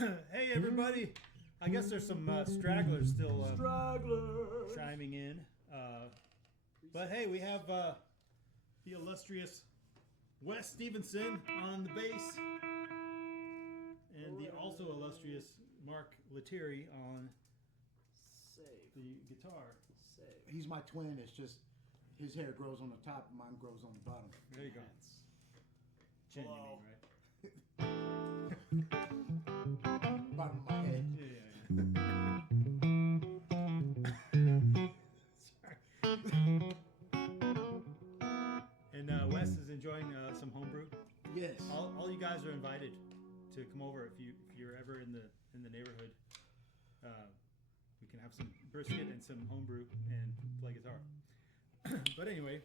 Hey everybody! I guess there's some stragglers still chiming in. But hey, we have the illustrious Wes Stephenson on the bass, and the also illustrious Mark Lettieri on the guitar. He's my twin. It's just his hair grows on the top and mine grows on the bottom. There you go. Chin, you mean, right? Bottom of my head. Sorry. And Wes is enjoying some homebrew. Yes. All you guys are invited to come over if you're ever in the neighborhood. We can have some brisket and some homebrew and play guitar. But anyway,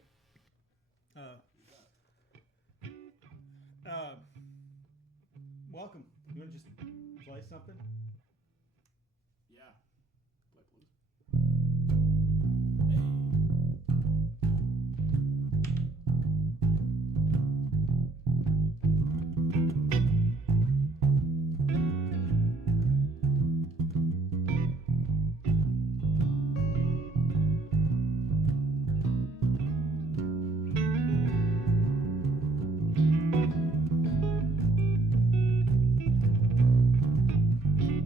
welcome. You want to just play something? Yeah. Play blues. Hey.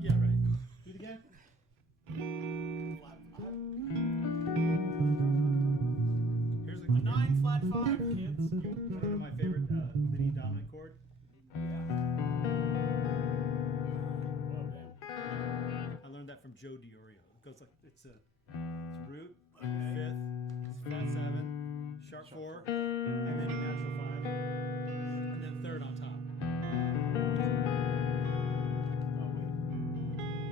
Yeah, right. Do it again. Flat 5. Here's A 9 flat 5, kids. one of my favorite leading dominant chord. Oh, damn. I learned that from Joe Diorio. It goes like it's root, fifth, it's flat 7, sharp 4, and then a natural 5, and then third on top. Oh, wait.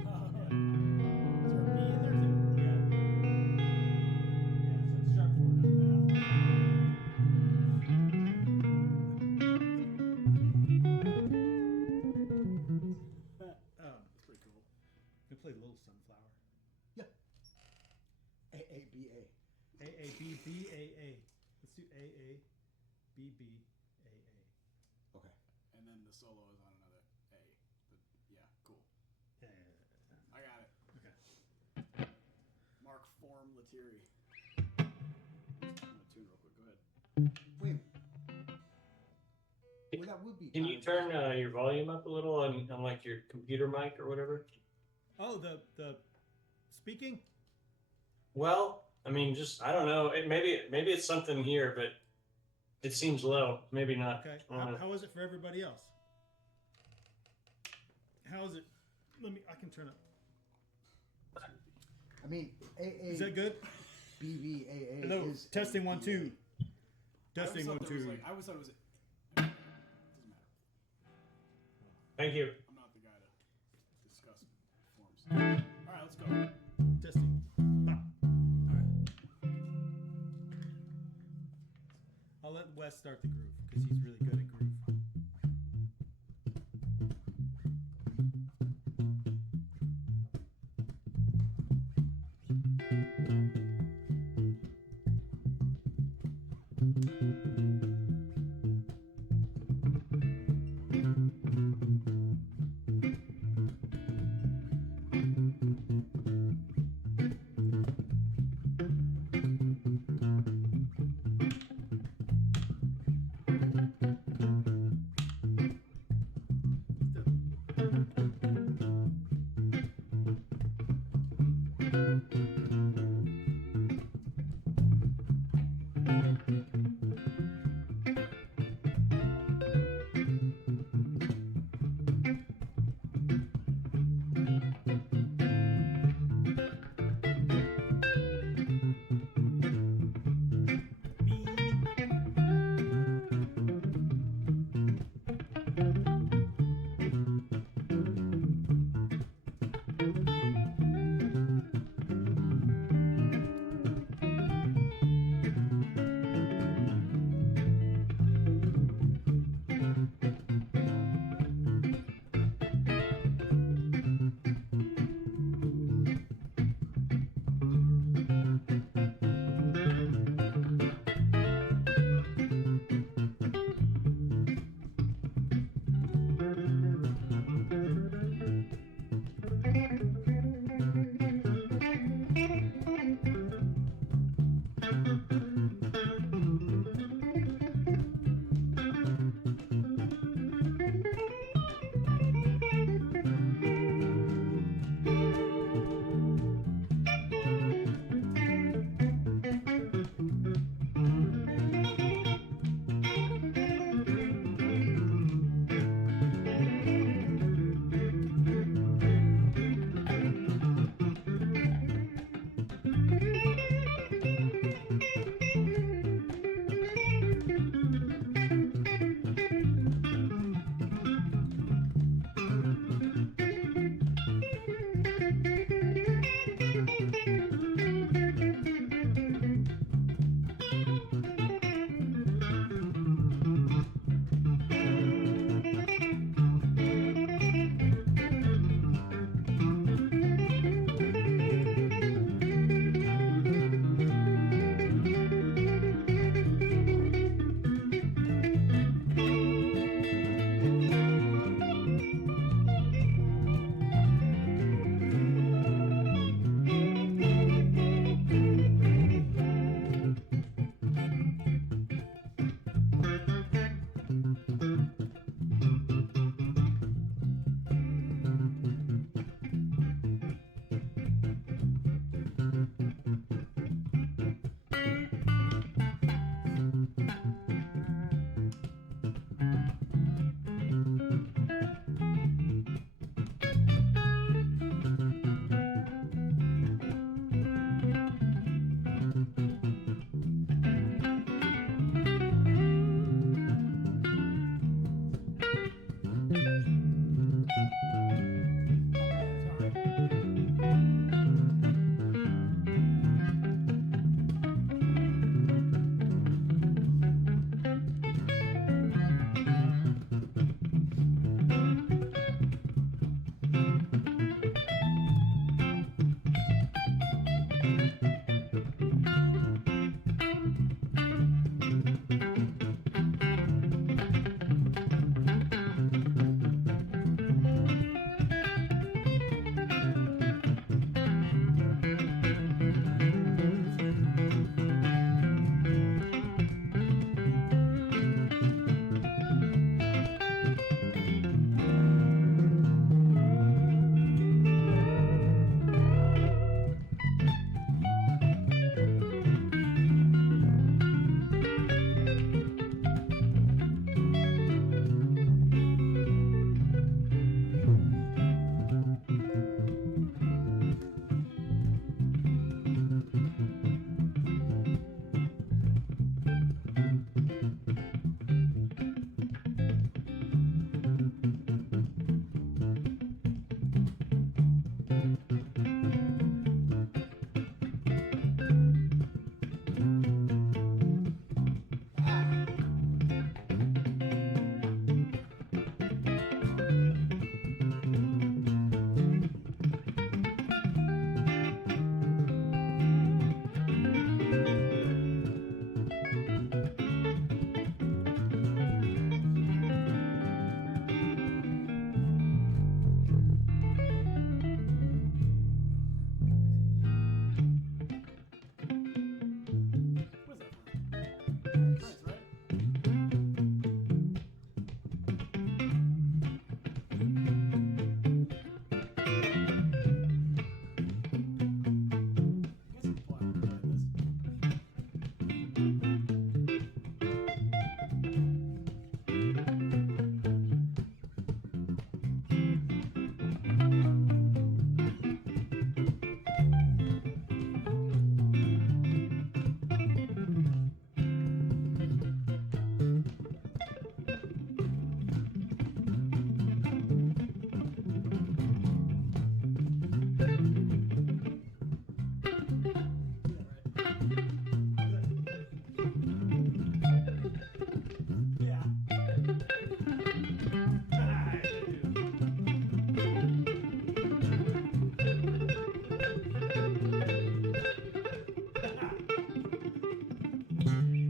Is there a B in there, too? Yeah. Yeah, so it's sharp 4 now. That's pretty cool. We play Little Sunflower. A A B A. A A B B A A. Let's do A A B B A A. Okay. And then the solo is on another A. Yeah, cool. Yeah. I got it. Okay. Mark Form Lettieri. I'm gonna tune real quick. Go ahead. Wait. Well, that would be. Can you turn your volume up a little on like your computer mic or whatever? Oh, the speaking? Well, I mean, just I don't know. Maybe it's something here, but it seems low. Maybe not. Okay. I don't know. How is it for everybody else? How is it? I can turn it. I mean, A A. Is that good? B B A A. Hello. Is Testing 1 2. I Testing 1 always thought there was 2. like, I always thought it was. Doesn't matter. Thank you. I'm not the guy to discuss forms. All right, let's go. Testing. Bop. All right. I'll let Wes start the groove because he's really good at groove. Where's that from? France, right? I guess I'm playing this. Yeah.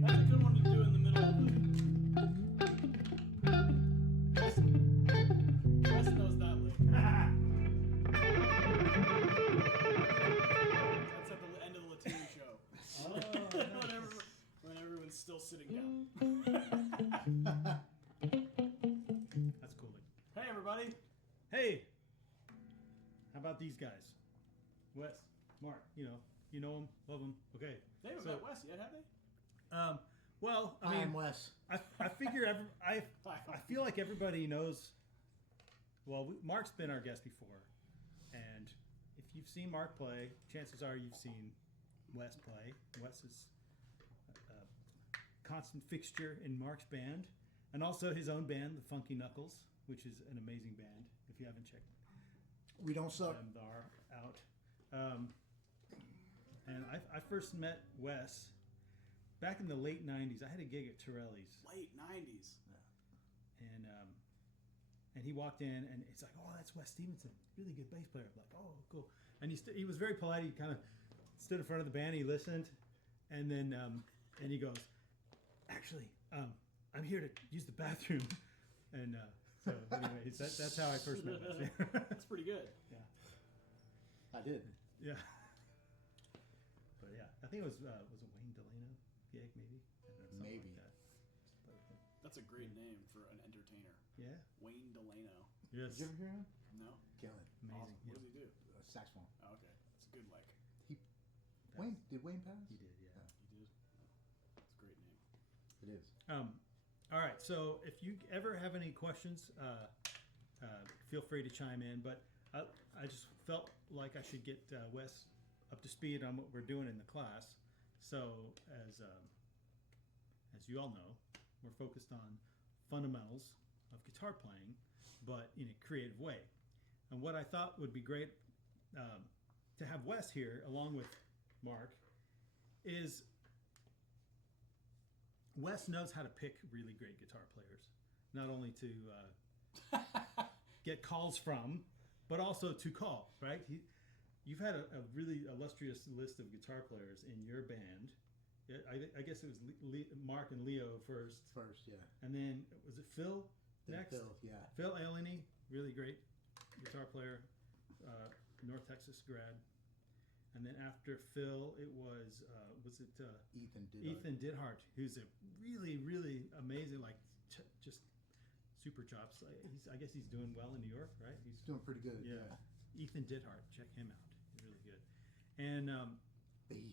That's a good one to do in the middle of the. Wes knows that lick. That's at the end of the Lettieri show. Oh, when everyone's still sitting down. that's cool. Hey, everybody. Hey, how about these guys? Wes, Mark, you know them, love them. Okay. They haven't So- met Wes yet, have they? Well, I Hi, mean, I'm Wes. I figure I feel like everybody knows. Well, Mark's been our guest before, and if you've seen Mark play, chances are you've seen Wes play. Wes is a constant fixture in Mark's band, and also his own band, the Funky Knuckles, which is an amazing band. If you haven't checked We don't suck. them are out. And I first met Wes back in the late '90s. I had a gig at Torelli's. Late 90s. And he walked in, and it's like, oh, that's Wes Stephenson, really good bass player. I'm like, oh, cool. And he was very polite. He kind of stood in front of the band. He listened, and then and he goes, actually, I'm here to use the bathroom. And so, anyways, that's how I first met Wes. That's pretty good. Yeah, I did. yeah. But yeah, I think it was Wayne Delano gig, maybe. I don't know, something Maybe. Like that. That's a great name for an entertainer. Yeah. Wayne Delano. Yes. Did you ever hear him? No? Killing. Amazing. Awesome. What does he do? Saxophone. Oh, okay. It's a good like. Wayne? Did Wayne pass? He did, yeah. He did. It's a great name. It is. All right. So if you ever have any questions, feel free to chime in. But I just felt like I should get Wes up to speed on what we're doing in the class. So as you all know, we're focused on fundamentals of guitar playing, but in a creative way. And what I thought would be great to have Wes here along with Mark is Wes knows how to pick really great guitar players, not only to get calls from, but also to call, right? You've had a really illustrious list of guitar players in your band. I guess it was Mark and Leo first, First, yeah. and then was it Phil Then next? Phil, yeah. Phil Eleni, really great guitar player, North Texas grad. And then after Phil, it was Ethan did. Ethan Didhart, who's a really, really amazing, like just super chops. I guess he's doing well in New York, right? He's doing pretty good. yeah. Yeah. Ethan Didhart, check him out. He's really good. And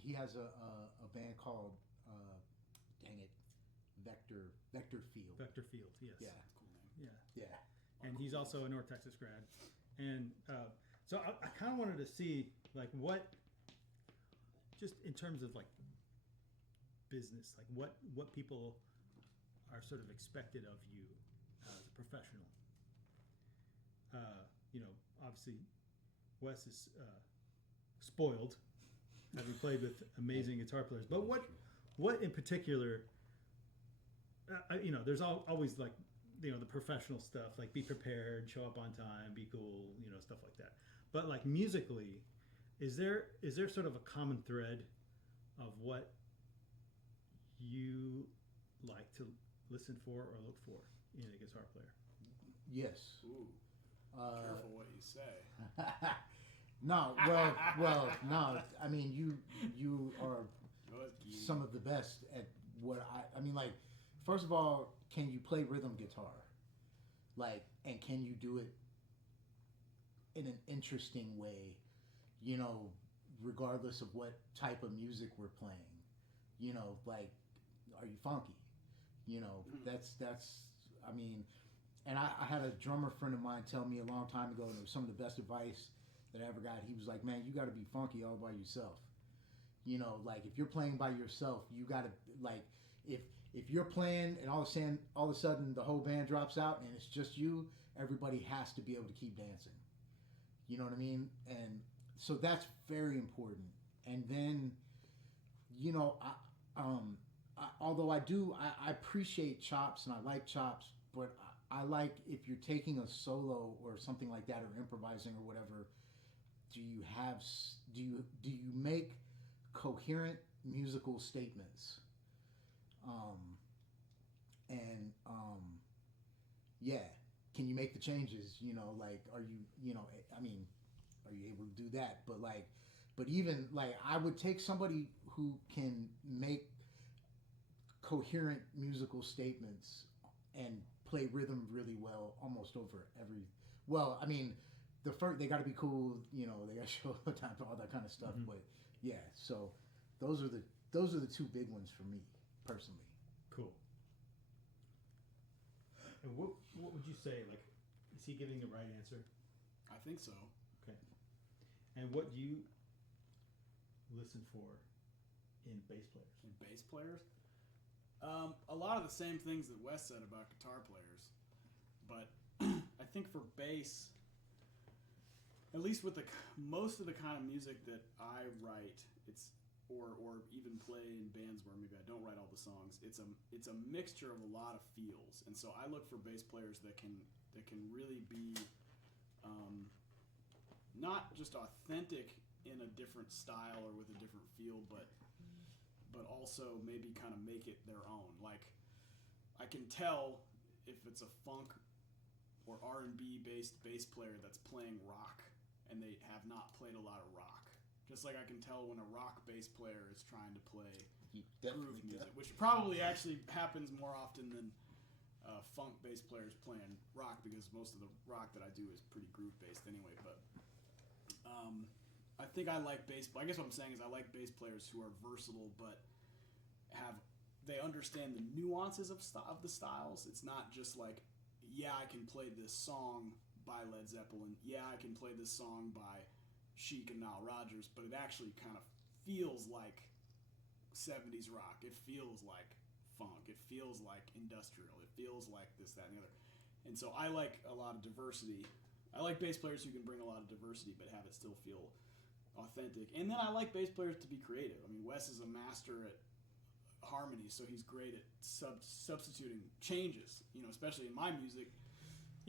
He has a band called dang it, Vector Field. Vector Field, yes. Yeah. That's a cool name. Yeah. Yeah. And he's also a North Texas grad. And so I kind of wanted to see like what, just in terms of like business, like what people are sort of expected of you as a professional. Obviously Wes is spoiled, having played with amazing guitar players. But what in particular? There's always like the professional stuff, like be prepared, show up on time, be cool, stuff like that. But like musically, is there sort of a common thread of what you like to listen for or look for in a guitar player? Yes. Ooh. Careful what you say. No, no. I mean, you are some of the best at what I mean. Like, first of all, can you play rhythm guitar? Like, and can you do it in an interesting way? Regardless of what type of music we're playing. Like, are you funky? That's. I mean, and I had a drummer friend of mine tell me a long time ago, and it was some of the best advice that I ever got. He was like, man, you got to be funky all by yourself. Like if you're playing by yourself, you got to, like, if you're playing and all of a sudden the whole band drops out and it's just you, everybody has to be able to keep dancing. You know what I mean? And so that's very important. And then, although I appreciate chops and I like chops, but I like if you're taking a solo or something like that or improvising or whatever, do you make coherent musical statements? Yeah, can you make the changes? Like, are you able to do that? But even like, I would take somebody who can make coherent musical statements and play rhythm really well almost over every. Well, I mean, they got to be cool. They got to show up on time, all that kind of stuff. Mm-hmm. But yeah, so those are the two big ones for me personally. Cool. And what would you say? Like, is he giving the right answer? I think so. Okay. And what do you listen for in bass players? In bass players? A lot of the same things that Wes said about guitar players, but I think for bass, at least with most of the kind of music that I write, or even play in bands where maybe I don't write all the songs, it's a mixture of a lot of feels, and so I look for bass players that can really be not just authentic in a different style or with a different feel, but also maybe kind of make it their own. Like, I can tell if it's a funk or R&B based bass player that's playing rock and they have not played a lot of rock. Just like I can tell when a rock bass player is trying to play groove music, which probably actually happens more often than funk bass players playing rock, because most of the rock that I do is pretty groove based anyway. But I think I like bass. I guess what I'm saying is I like bass players who are versatile, but they understand the nuances of the styles. It's not just like, yeah, I can play this song by Led Zeppelin. Yeah, I can play this song by Chic and Nile Rodgers, but it actually kind of feels like 70s rock. It feels like funk. It feels like industrial. It feels like this, that, and the other. And so I like a lot of diversity. I like bass players who can bring a lot of diversity but have it still feel authentic. And then I like bass players to be creative. I mean, Wes is a master at harmony, so he's great at substituting changes, especially in my music.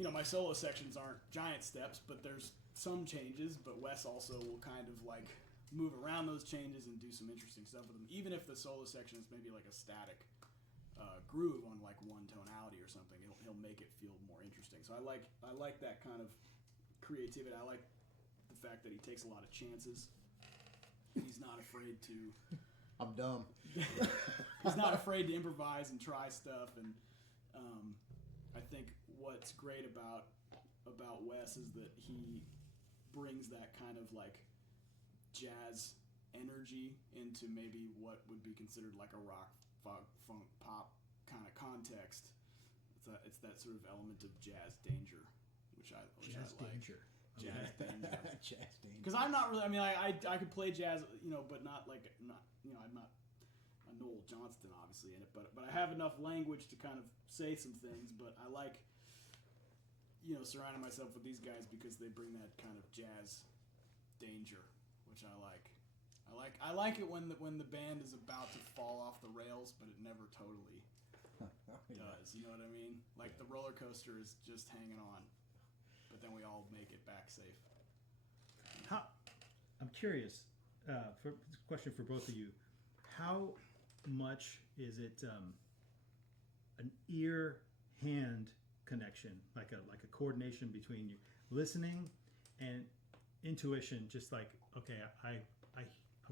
My solo sections aren't giant steps, but there's some changes, but Wes also will kind of like move around those changes and do some interesting stuff with them, even if the solo section is maybe like a static groove on like one tonality or something. He'll make it feel more interesting. So I like that kind of creativity. I like the fact that he takes a lot of chances. He's not afraid to I'm dumb. He's not afraid to improvise and try stuff, and I think what's great about Wes is that he brings that kind of like jazz energy into maybe what would be considered like a rock, funk, pop kind of context. It's that sort of element of jazz danger, which I like. Danger. Jazz danger. Jazz danger. Because I'm not really. I mean, I could play jazz, but not like I'm not a Noel Johnston obviously in it, but I have enough language to kind of say some things. But I like surrounding myself with these guys because they bring that kind of jazz danger, which I like. I like it when the band is about to fall off the rails, but it never totally does. You know what I mean? Like the roller coaster is just hanging on, but then we all make it back safe. I'm curious. For question for both of you, how much is it an ear-hand connection, like a coordination between you listening and intuition? Just like, okay, I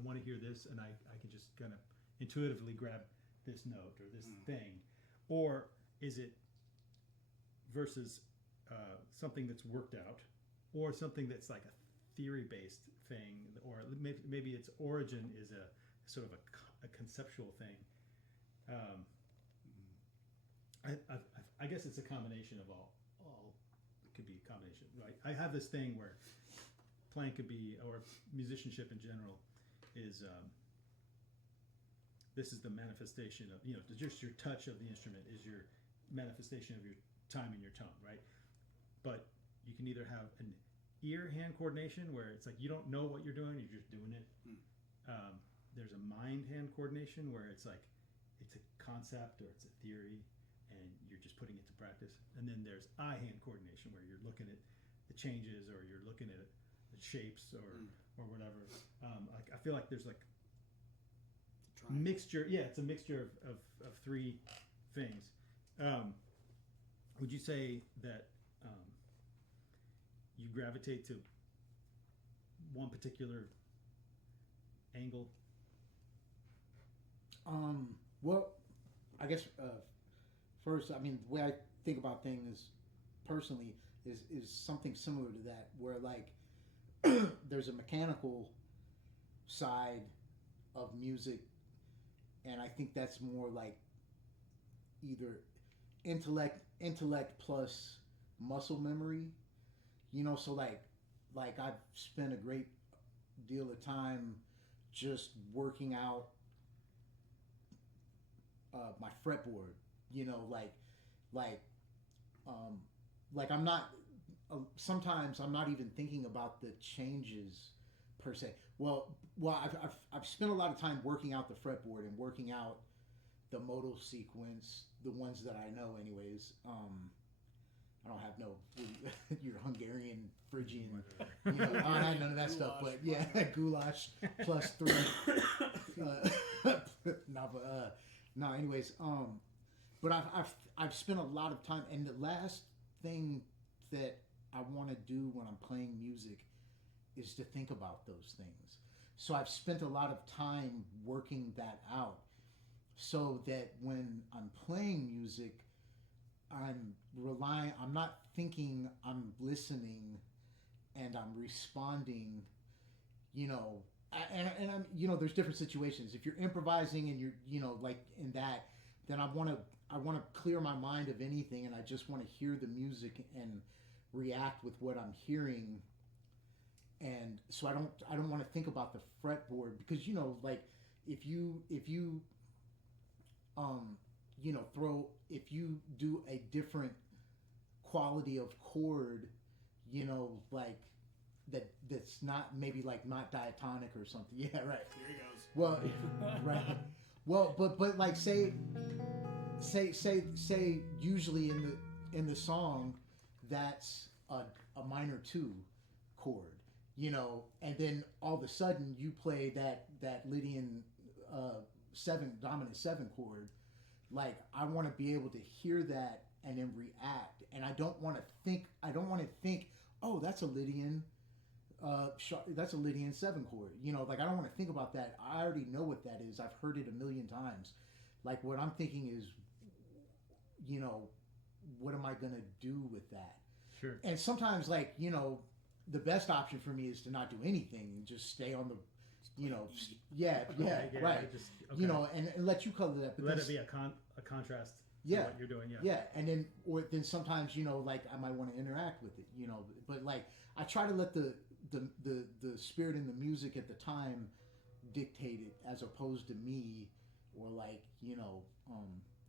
want to hear this, and I can just kind of intuitively grab this note or this thing, or is it versus something that's worked out, or something that's like a theory-based thing, or maybe its origin is a sort of a conceptual thing. I guess it's a combination of all. It could be a combination, right? I have this thing where playing could be, or musicianship in general, is this is the manifestation of, just your touch of the instrument is your manifestation of your time and your tone, right? But you can either have an ear-hand coordination where it's like you don't know what you're doing, you're just doing it. There's a mind-hand coordination where it's like it's a concept or it's a theory and you're just putting it to practice. And then there's eye-hand coordination where you're looking at the changes or you're looking at the shapes or whatever. I feel like there's like mixture. Yeah, it's a mixture of three things. Would you say that you gravitate to one particular angle? Well, I guess first, I mean, the way I think about things personally is something similar to that, where like there's a mechanical side of music, and I think that's more like either intellect plus muscle memory, so like I've spent a great deal of time just working out my fretboard, like I'm not sometimes I'm not even thinking about the changes per se. Well, I've spent a lot of time working out the fretboard and working out the modal sequence, the ones that I know, anyways. I don't have your Hungarian, Phrygian, I don't have none of that stuff. But yeah, goulash plus 3. Anyways, but I've spent a lot of time, and the last thing that I want to do when I'm playing music is to think about those things. So I've spent a lot of time working that out, so that when I'm playing music, I'm not thinking, I'm listening, and I'm responding, and I'm, there's different situations. If you're improvising and you're, like in that, then I want to clear my mind of anything, and I just want to hear the music and react with what I'm hearing. And so I don't want to think about the fretboard, because like if you if you do a different quality of chord, like that's not, maybe like not diatonic or something. Yeah, right. Here he goes. Well, right. Well, but like say usually in the song that's a minor 2 chord, and then all of a sudden you play that Lydian 7 dominant 7 chord. Like I want to be able to hear that and then react, and I don't want to think, oh, that's a Lydian that's a Lydian 7 chord. Like I don't want to think about that. I already know what that is. I've heard it a million times. Like what I'm thinking is, what am I gonna do with that? Sure. And sometimes, like, the best option for me is to not do anything and just stay on the, right. Just, okay. And let you color that. Let it be a contrast to what you're doing. Yeah, and then sometimes, like I might want to interact with it, but like I try to let the spirit in the music at the time dictate it, as opposed to me, or like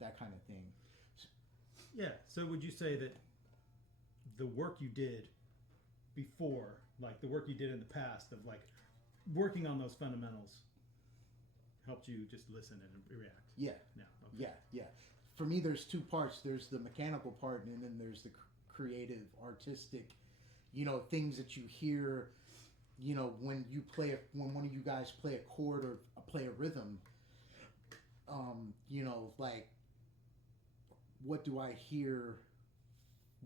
that kind of thing. Yeah. So would you say that the work you did before, like the work you did in the past of like working on those fundamentals, helped you just listen and react? Yeah. No. Okay. Yeah. For me, there's two parts. There's the mechanical part, and then there's the creative, artistic, things that you hear, when when one of you guys play a chord or play a rhythm, like, what do I hear?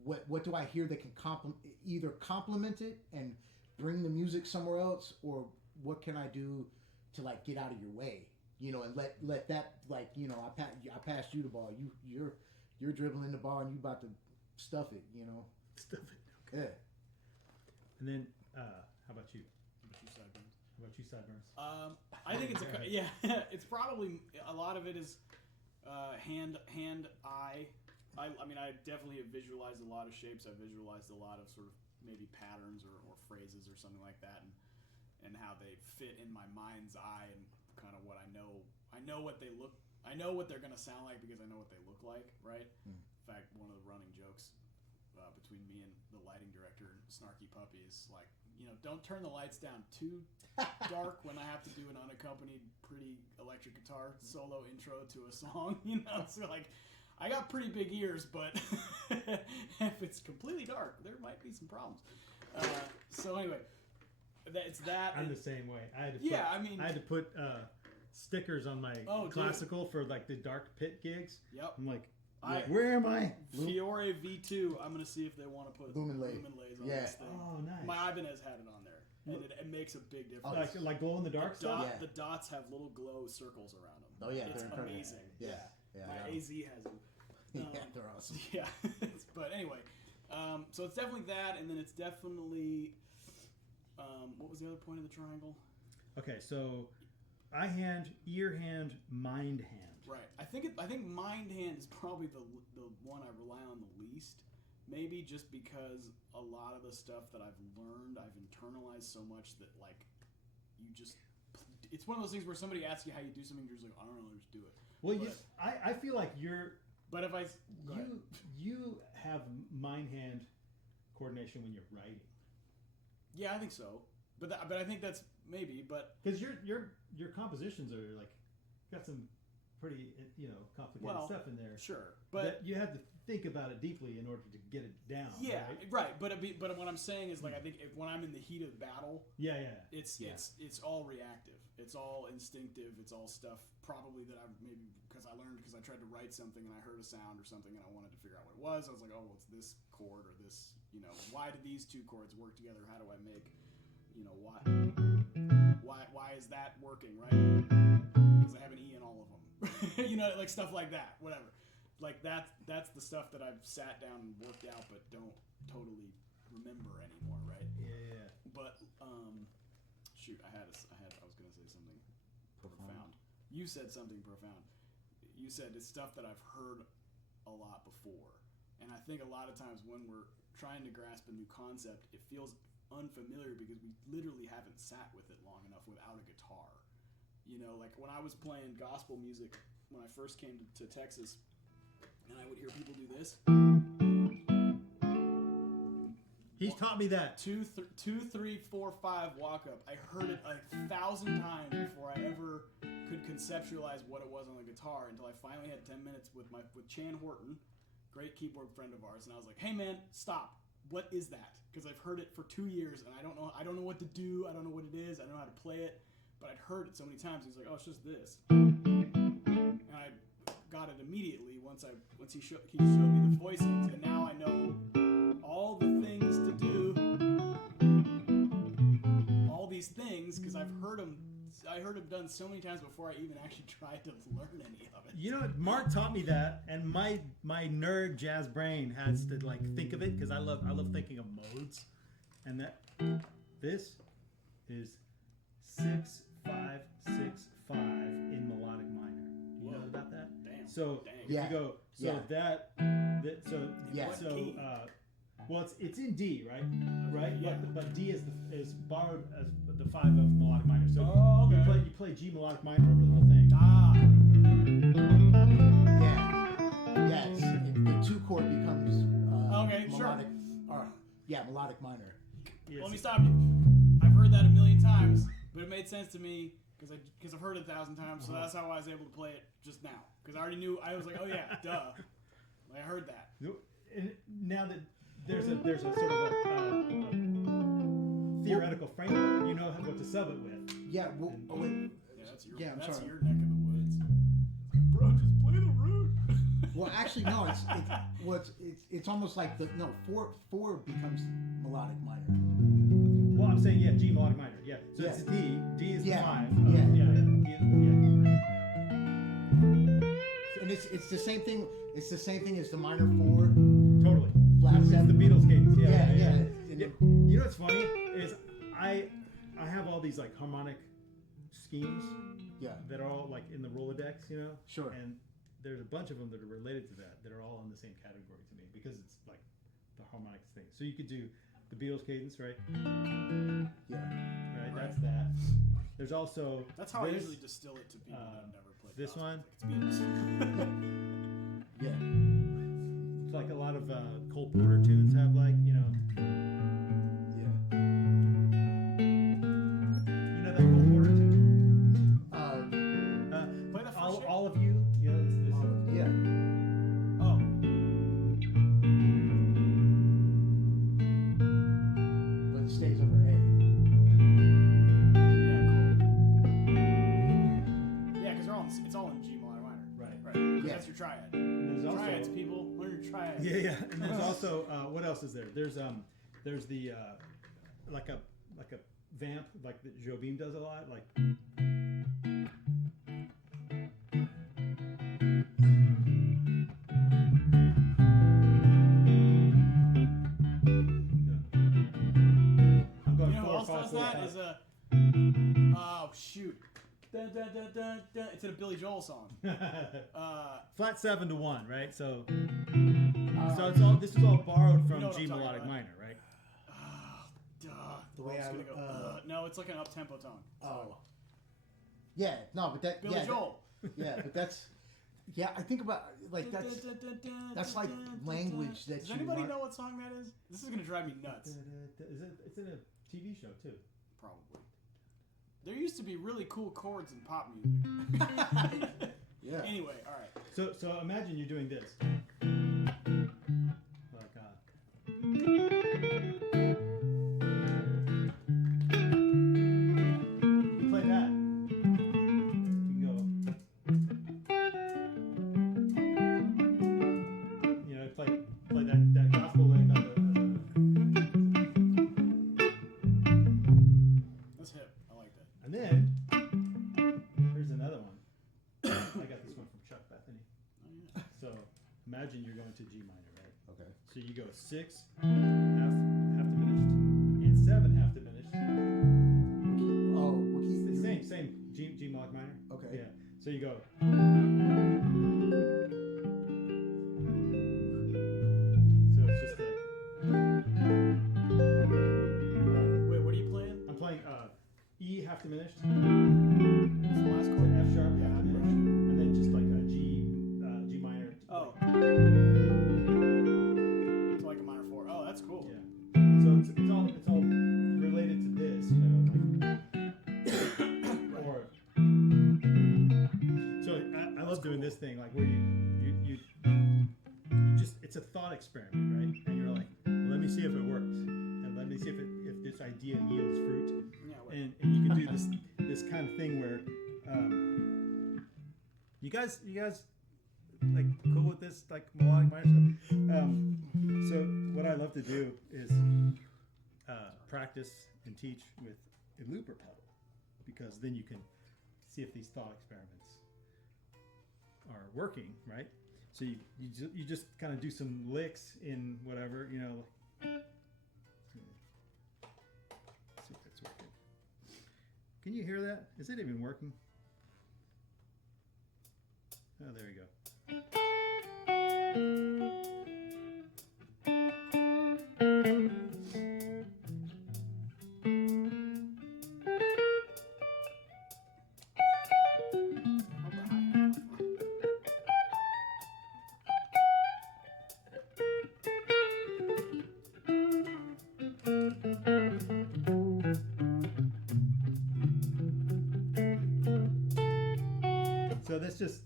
What do I hear that can either complement it and bring the music somewhere else, or what can I do to like get out of your way? And let that, like, I passed you the ball. You're dribbling the ball and you about to stuff it. Stuff it. Okay. Yeah. And then, how about you? How about you, Sideburns? Sideburns? I think it's it's probably a lot of it is hand eye. I mean, I definitely have visualized a lot of shapes. I've visualized a lot of sort of maybe patterns or phrases or something like that, and how they fit in my mind's eye and kind of what I know. I know what they look. I know what they're gonna sound like because I know what they look like, right? In fact, one of the running jokes between me and the lighting director, Snarky Puppy, is like, don't turn the lights down too dark when I have to do an unaccompanied pretty electric guitar solo intro to a song. So like, I got pretty big ears, but if it's completely dark, there might be some problems. So anyway, it's that. I'm the same way. I had to put stickers on my classical for like the dark pit gigs. Yep. I'm like, where am I? Fiore V2. I'm gonna see if they want to put Lumen Lays on this thing. Oh, nice. My Ibanez had it on there, and it makes a big difference. Like glow in the dark stuff. The dots have little glow circles around them. Oh yeah, it's they're amazing. Yeah. My AZ has them. Yeah, they're awesome. Yeah, but anyway, so it's definitely that, and then it's definitely what was the other point of the triangle? Okay, so eye hand, ear hand, mind hand. Right. I think mind hand is probably the one I rely on the least. Maybe just because a lot of the stuff that I've learned, I've internalized so much that like you just. It's one of those things where somebody asks you how you do something, you're just like, I don't know, just do it. Well, I feel like you're. But if you have mind hand coordination when you're writing. Yeah, I think so. But I think that's maybe. But because your compositions are like got some pretty complicated stuff in there. Sure, but you have to think about it deeply in order to get it down. Yeah, right. But what I'm saying is like I think when I'm in the heat of battle, it's all reactive. It's all instinctive. It's all stuff probably that I maybe because I tried to write something and I heard a sound or something and I wanted to figure out what it was. I was like, oh, well, it's this chord or this. Why do these two chords work together? How do I make why is that working, right? Because I have an E in all of them. Like stuff like that, whatever. Like that's the stuff that I've sat down and worked out but don't totally remember anymore, right? Yeah. But shoot, I was gonna say something profound. You said something profound. You said it's stuff that I've heard a lot before. And I think a lot of times when we're trying to grasp a new concept, it feels unfamiliar because we literally haven't sat with it long enough without a guitar. Like when I was playing gospel music when I first came to Texas, and I would hear people do this. He's taught me that. 2, 3, 4, 5 walk up. I heard it 1,000 times before I ever could conceptualize what it was on the guitar until I finally had 10 minutes with Chan Horton, great keyboard friend of ours, and I was like, "Hey man, stop! What is that?" Because I've heard it for 2 years and I don't know what to do. I don't know what it is. I don't know how to play it, but I'd heard it so many times. He's like, "Oh, it's just this," and I got it immediately once he showed me the voicings, and now I know all the things to do, all these things because I've heard them. I heard him done so many times before I even actually tried to learn any of it. Mark taught me that, and my nerd jazz brain has to like think of it because I love thinking of modes, and this is 6-5-6-5 in melodic minor. Do you know about that? Damn. So if you go well, it's in D, right? Right. Yeah. But D is borrowed as the 5 of melodic minor. So okay. you play G melodic minor over the whole thing. Yeah. The 2 chord becomes okay, melodic. sure. Melodic minor. Let me stop you. I've heard that a million times, but it made sense to me because I've heard it 1,000 times. So that's how I was able to play it just now. Because I already knew. I was like, oh yeah, duh. I heard that. And now that there's a sort of a theoretical framework, you know what to sub it with. Yeah. Well, oh wait. Yeah, I'm that's sorry. your neck of the woods. Bro, just play the root. Well, actually, no. It's almost like four becomes melodic minor. Well, I'm saying G melodic minor. Yeah. So it's a D. D is the 5. Yeah. And it's the same thing. It's the same thing as the minor 4. Totally. Flat It's 7. the Beatles cadence. Yeah. Yeah. You know what's funny is I have all these like harmonic schemes. Yeah. That are all like in the Rolodex, you know. Sure. And there's a bunch of them that are related to that are all in the same category to me because it's like the harmonics thing. So you could do the Beatles cadence, right? Yeah. Right. That's that. There's also that's how I usually distill it to people that have never played this gospel. one. It's Beatles. Yeah. It's like a lot of Cole Porter tunes have like, you know. Yeah. You know that Cole Porter tune? Play that first shit. All of you. You know, it's this. Yeah. Oh. But it stays over A. Yeah, cool. Yeah, because it's all in G minor. Right. Right. Yeah. That's your triad. And there's also Triads, people. Learn your triads. Yeah. And there's also what else is there? There's the like a vamp like that Jobim does a lot, like. I'm going You know who 4, else 5, does 4, that? 5. Is a oh shoot. Dun, dun, dun, dun, dun. It's in a Billy Joel song. Flat 7 to 1, right? So it's all. This is all borrowed from You know what G I'm talking melodic about. minor, right? Duh. The way I was I gonna would- go. No, it's like an up tempo tone. Oh. Yeah. No, but that. Billy yeah, Joel. Yeah, but that's. Yeah, I think about like that's like language that Does you. anybody learn- know what song that is? This is gonna drive me nuts. It's in a TV show too. Probably. There used to be really cool chords in pop music. Yeah. Anyway, all right. So imagine you're doing this. Like you play that. You can go. You know, play that gospel lick on That's hip. I like that. and then here's another one. I got this one from Chuck Bethany. Oh, yeah. So imagine you're going to G minor, right? Okay. So you go 6 half diminished and 7 half diminished. Oh, Same G melodic minor. Okay. Yeah. So you go. So it's just a. Wait, what are you playing? I'm playing E half diminished What's the last to chord? F sharp Yeah, half half diminished, and then just like a G minor. Oh. It's like a minor 4. Oh, that's cool. Yeah. So it's all related to this, you know. Like, or so I love doing this thing, like where you just it's a thought experiment, right? And you're like, well, let me see if it works, and let me see if this idea yields fruit, Yeah, wait. and you can do this kind of thing where you guys like cool with this like melodic minor stuff. So what I love to do is practice and teach with a looper pedal, because then you can see if these thought experiments are working, right? So you just kind of do some licks in whatever, you know. Let's see if it's working. Can you hear that? Is it even working? Oh, there we go. So that's just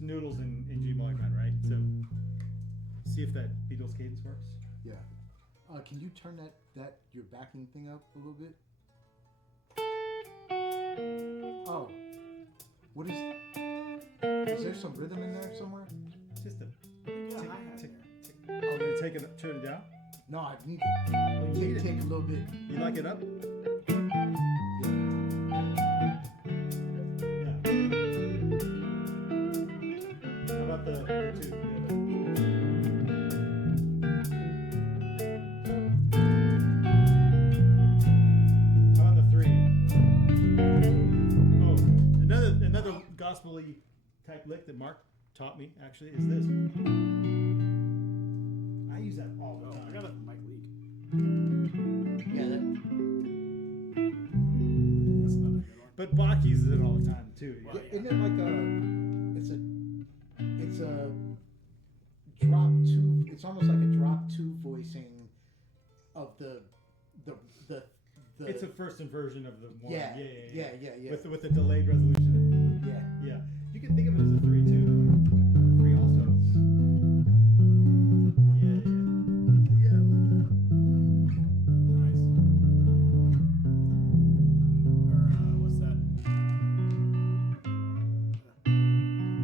noodles in G Molly-Mine, right? So see if that Beatles cadence works. Yeah. Can you turn that your backing thing up a little bit? Oh. What is there some rhythm in there somewhere? Just a Yeah, tick, hi-hat tick, there. tick. Oh, gonna take it, turn it down. No, I need Oh, you need to it. take a little bit. You like it up? Yeah. How about the two? How about the three? Oh, another gospel-y type lick that Mark taught me actually is this. I use that all the Oh, time. I got a Mike Leake. Yeah, That's another good one. But Bach uses it all the time too. Well, yeah. yeah. Isn't it like it's a drop two? It's almost like a drop two voicing of the. It's a first inversion of the one. Yeah. With the delayed resolution. Yeah. Yeah. You can think of it as a 3-2. Like 3 also. Yeah. Nice. Or what's that?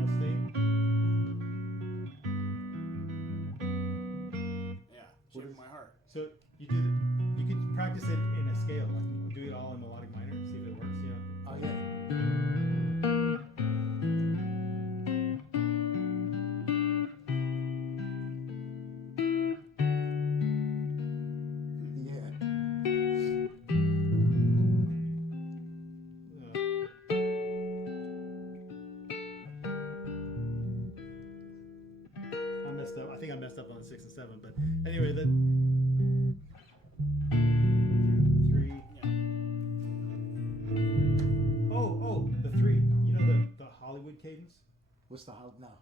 I'll see. Yeah, Shape My Heart. So you can practice it in a scale. Like do it all in melodic minor. See if it works. You know. Oh yeah. I messed up. I think I messed up on the 6 and 7. But anyway, the 3. Yeah. Oh, the 3. You know the Hollywood cadence? What's the house now?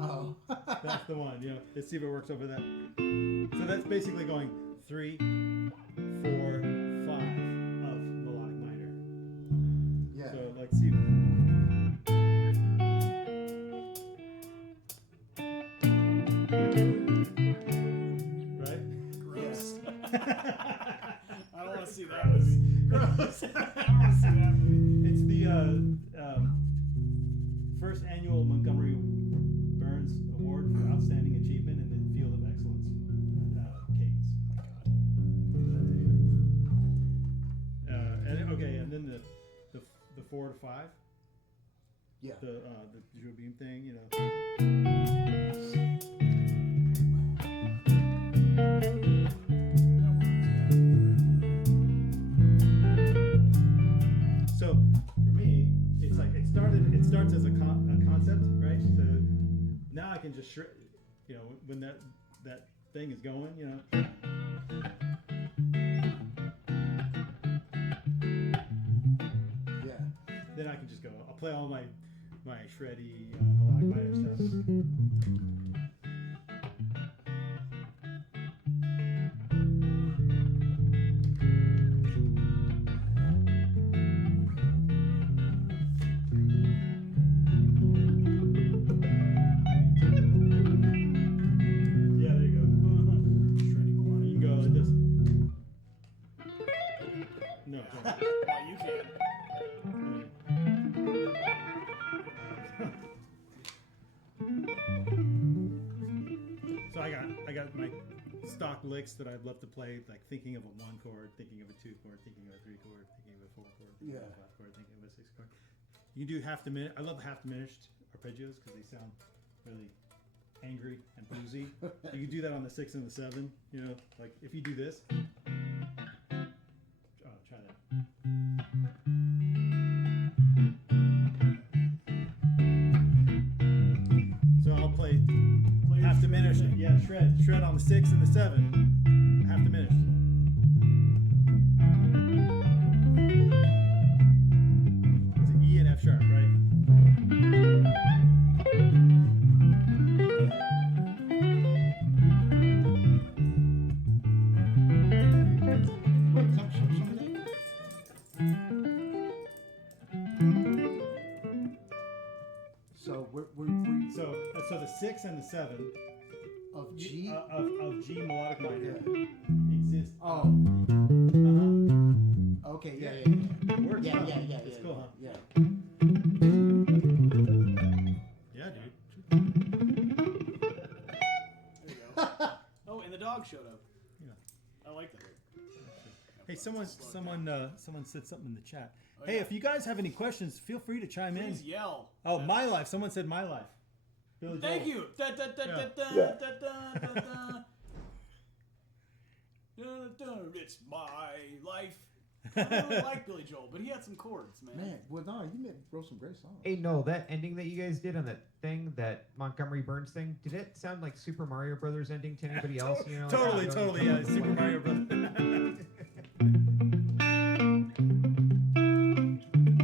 Oh. That's the one. You know, let's see if it works over that. So that's basically going 3, 4, 5 of melodic minor. Yeah. So let's see. Right? Gross. Yeah. I don't want to see that movie. Gross. I don't want to see that movie. It's the first annual Montgomery Burns Award for Outstanding Achievement in the Field of Excellence cadence. And then the 4 to 5, Yeah. the Joe Beam thing, you know. So for me, it's like it starts as a concept, right? So now I can just you know, when that thing is going, you know. Yeah. Then I can just go. I'll play all my shreddy melodic minor stuff. Yeah, there you go. Shredding melodic. You can go like this. No. don't. Well, you can. So I got my stock licks that I'd love to play, like thinking of a 1 chord, thinking of a 2 chord, thinking of a 3 chord, thinking of a 4 chord, thinking of a 5 chord, thinking of a 6 chord. You can do half diminished. I love half diminished arpeggios because they sound really angry and bluesy. You can do that on the 6 and the 7. You know, like if you do this. Try that. So I'll play half diminished. Yeah, shred on the 6 and the 7. Half diminished. It's an E and F sharp, right? Wait, some of that? 6 and the 7 Of G? of G melodic minor Yeah. exist. Oh. Okay, yeah. Works, Yeah, huh? yeah. It's cool, huh? Yeah. Yeah, dude. There you go. Oh, and the dog showed up. Yeah. I like that. Hey, someone said something in the chat. Oh, Hey, yeah. if you guys have any questions, feel free to chime in. Please yell. Oh, my life. Someone said my life. Billy Thank Joel. you. Da, da, da, Yeah. da, da, Yeah. da, da, da, da. Da, da, it's my life. I don't really like Billy Joel, but he had some chords, man. Man, well, no, you wrote some great songs. Hey, no, that ending that you guys did on that thing, that Montgomery Burns thing, did it sound like Super Mario Brothers ending to anybody else? You know, Totally, like, totally. Yeah, Super Mario Brothers.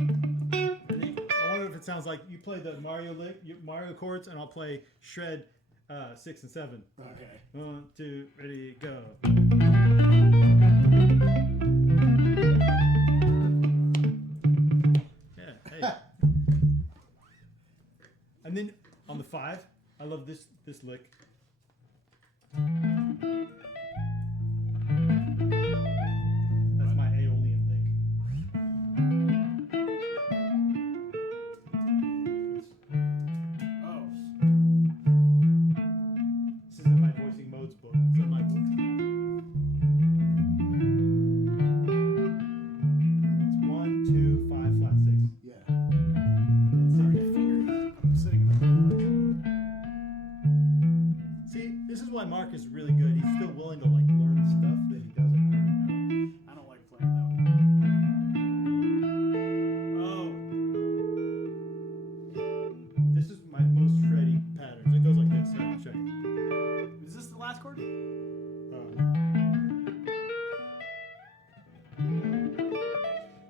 I wonder if it sounds like you play the Mario chords, and I'll play shred 6 and 7. Okay. 1, 2, ready, go. Yeah. Hey. And then on the 5, I love this lick. That's my Aeolian lick. Oh. This is in my voicing modes book. It's in my book. It's 1, 2, 5, flat 6. Yeah. That's Sorry, it. I'm sitting in the See, this is why Mark is really good. He's still willing to like learn stuff that he doesn't already know. I don't like playing that one. This is my most shreddy patterns. It goes like this. Here, I'll show you. Oh. Is this the last chord?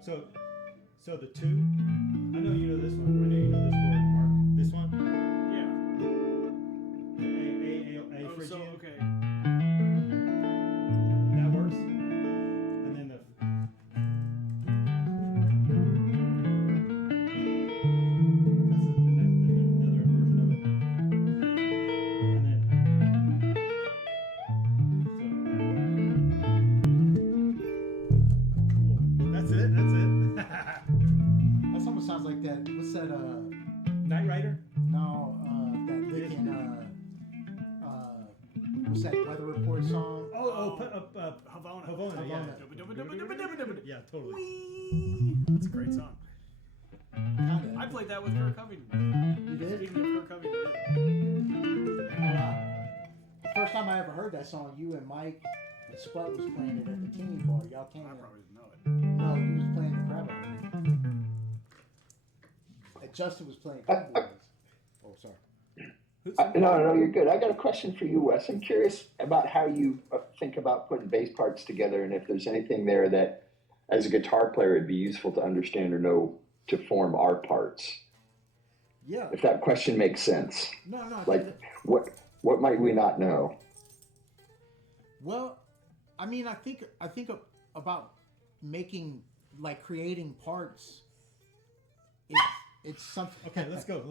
So the 2. I know you know this one. I know you know this chord, Mark. This one. Yeah. A Oh, so, Phrygian. okay. That works. And then the. That's another version of it. And then. Cool. That's it. That's it. That almost sounds like that. What's that? Knight Rider. No, that lick in what's that Weather Report song? Havana. Havana, yeah. Havana. Yeah, totally. Whee! That's a great song. Kinda. I played that with Kirk Covington. You did? Speaking of Kirk Covington. The first time I ever heard that song, you and Mike and Spud was playing it at the teeny bar. Y'all came I in. probably didn't know it. No, he was playing the crap out of it. And Justin was playing keyboards. Oh, sorry. No, you're good. I got a question for you, Wes. I'm curious about how you think about putting bass parts together, and if there's anything there that, as a guitar player, it'd be useful to understand or know to form our parts. Yeah. If that question makes sense, No. like what might we not know? Well, I mean, I think about making, like, creating parts. It's something. Okay, let's go.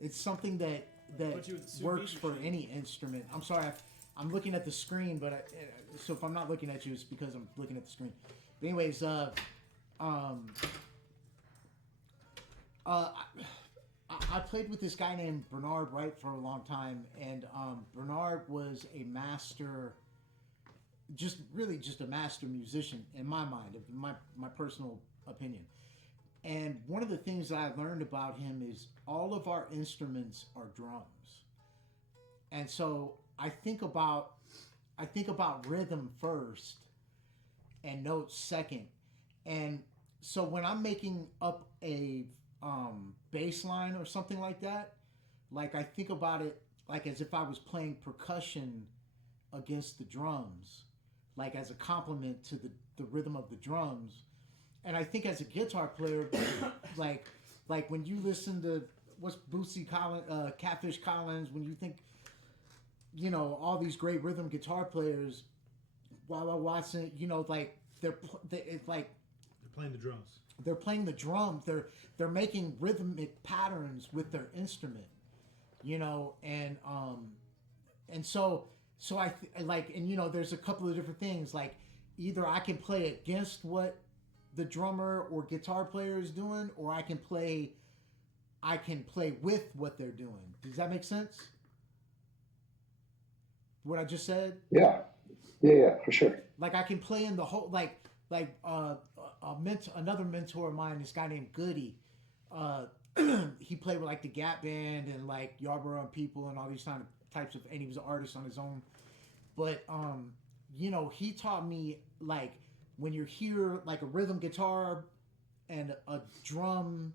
It's something that Put you with the sous works vide for machine. any instrument. I'm sorry, I'm looking at the screen, but so if I'm not looking at you, it's because I'm looking at the screen. But anyways, I played with this guy named Bernard Wright for a long time, and Bernard was a master, just a master musician in my mind, in my personal opinion. And one of the things that I learned about him is all of our instruments are drums. And so I think about rhythm first and notes second. And so when I'm making up a bass line or something like that, like I think about it like as if I was playing percussion against the drums, like as a complement to the rhythm of the drums. And I think as a guitar player, like when you listen to what's Bootsy Collins, Catfish Collins, when you think, you know, all these great rhythm guitar players, Wawa Watson, you know, like it's like They're playing the drums. they're playing the drums. They're making rhythmic patterns with their instrument. you know, and so like, and you know, there's a couple of different things. Like, either I can play against what the drummer or guitar player is doing, or I can play with what they're doing. Does that make sense? What I just said? Yeah, for sure. Like, I can play in the whole, another mentor of mine, this guy named Goody. He played with like the Gap Band and like Yarborough and People and all these types of, and he was an artist on his own. But you know, he taught me, like, when you hear like a rhythm guitar and a drum,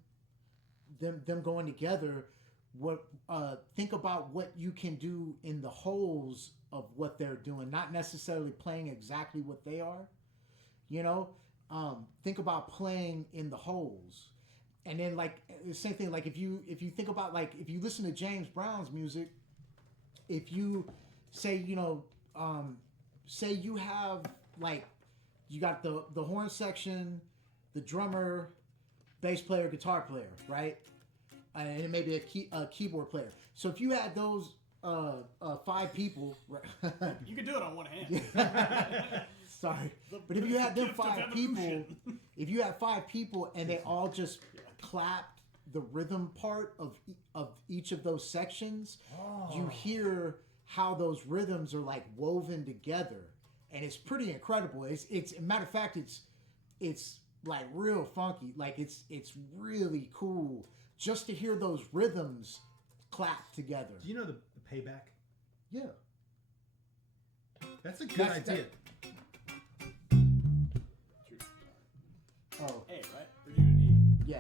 them going together, think about what you can do in the holes of what they're doing, not necessarily playing exactly what they are. You know, think about playing in the holes. And then, like, the same thing, like, if you think about, like, if you listen to James Brown's music, if you say, you know, say you have, like, you got the horn section, the drummer, bass player, guitar player, right? And maybe a keyboard player. So if you had those 5 people, right? You can do it on one hand. Sorry, but if you had them 5 people, if you had 5 people and they all just clapped the rhythm part of each of those sections, you hear how those rhythms are like woven together, and it's pretty incredible. It's matter of fact, it's like real funky. Like, it's really cool just to hear those rhythms clap together. Do you know the payback? Yeah, That's a good idea. Oh, A, right? Or you an E? yeah.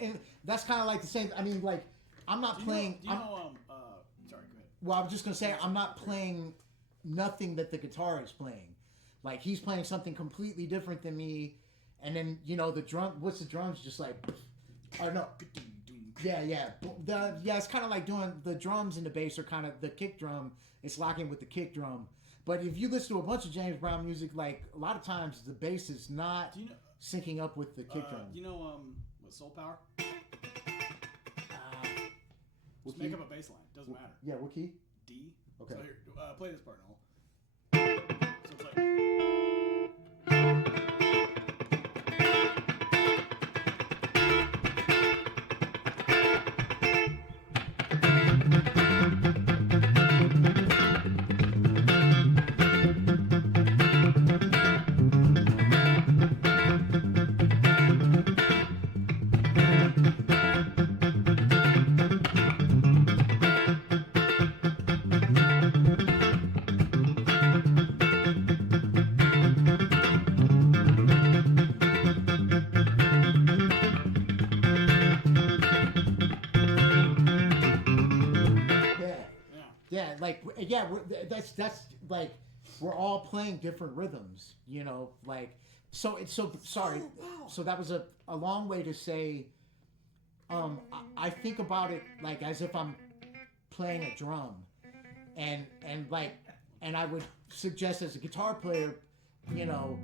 And that's kind of like the same. I mean, like, I'm not playing. Sorry, go ahead. Well, I was just gonna say, I'm not playing nothing that the guitar is playing. Like, he's playing something completely different than me, and then, you know, the drum. What's the drums? Just like, or no. Yeah. It's kind of like doing the drums and the bass are kind of the kick drum. It's locking with the kick drum. But if you listen to a bunch of James Brown music, like, a lot of times the bass is not syncing up with the kick drum. Do you know what Soul Power? Just key? make up a bass line. Doesn't matter. Yeah, what key? D. Okay. So here, play this part, Noel. So it's like. That's like, we're all playing different rhythms, you know, like, so sorry. So that was a long way to say, I think about it like as if I'm playing a drum, and I would suggest as a guitar player, you know,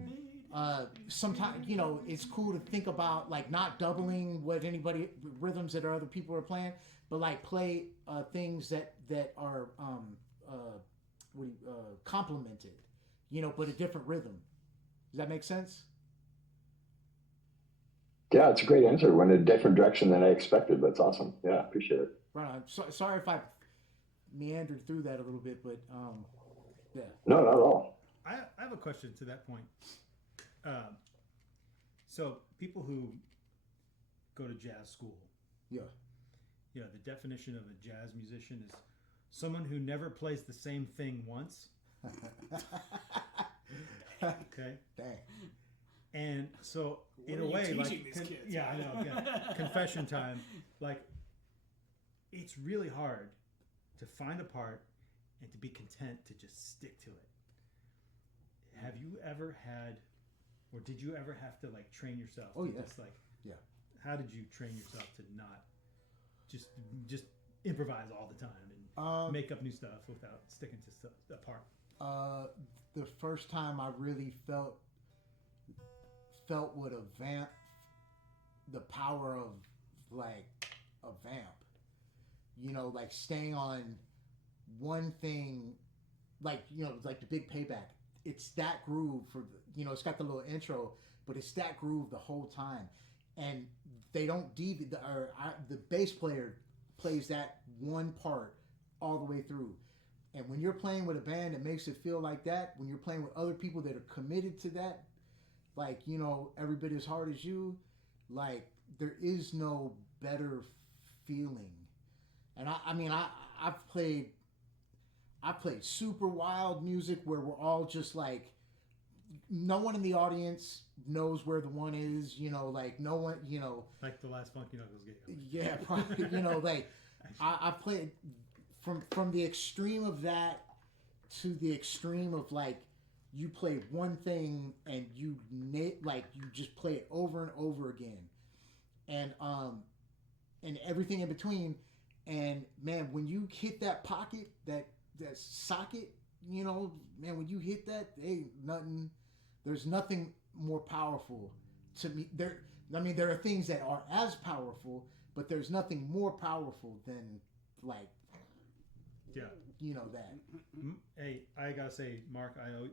sometimes, you know, it's cool to think about like not doubling what rhythms that other people are playing, but like play things that are complemented, you know, but a different rhythm. Does that make sense? Yeah, it's a great answer. Went in a different direction than I expected. That's awesome. Yeah, appreciate it. Right on. Sorry if I meandered through that a little bit, but yeah. No, not at all. I have a question to that point. So people who go to jazz school, Yeah. You know, the definition of a jazz musician is someone who never plays the same thing once. Okay. Dang. And so, What in are a you way, teaching like, these kids? yeah, I know. Yeah. Confession time. Like, it's really hard to find a part and to be content to just stick to it. Have you ever had, or did you ever have to like train yourself? Oh, to yeah. Just like, Yeah. How did you train yourself to not just improvise all the time and make up new stuff without sticking to stuff apart? The first time I really felt what a vamp, the power of like a vamp, you know, like staying on one thing, like, you know, like the big payback. It's that groove for, you know, it's got the little intro, but it's that groove the whole time. And they don't deviate, the bass player plays that one part all the way through. And when you're playing with a band that makes it feel like that, when you're playing with other people that are committed to that, like, you know, every bit as hard as you, like, there is no better feeling. And I've played super wild music where we're all just like, no one in the audience knows where the one is, you know, like no one, you know, like the last Funky Knuckles gig. Yeah, probably, you know, like I've played from the extreme of that to the extreme of like you play one thing and you just play it over and over again, and everything in between. And man, when you hit that pocket, that socket, you know, man, when you hit that, there's nothing more powerful to me. There are things that are as powerful, but there's nothing more powerful than like, yeah, you know that. Hey, I gotta say, Mark, I owe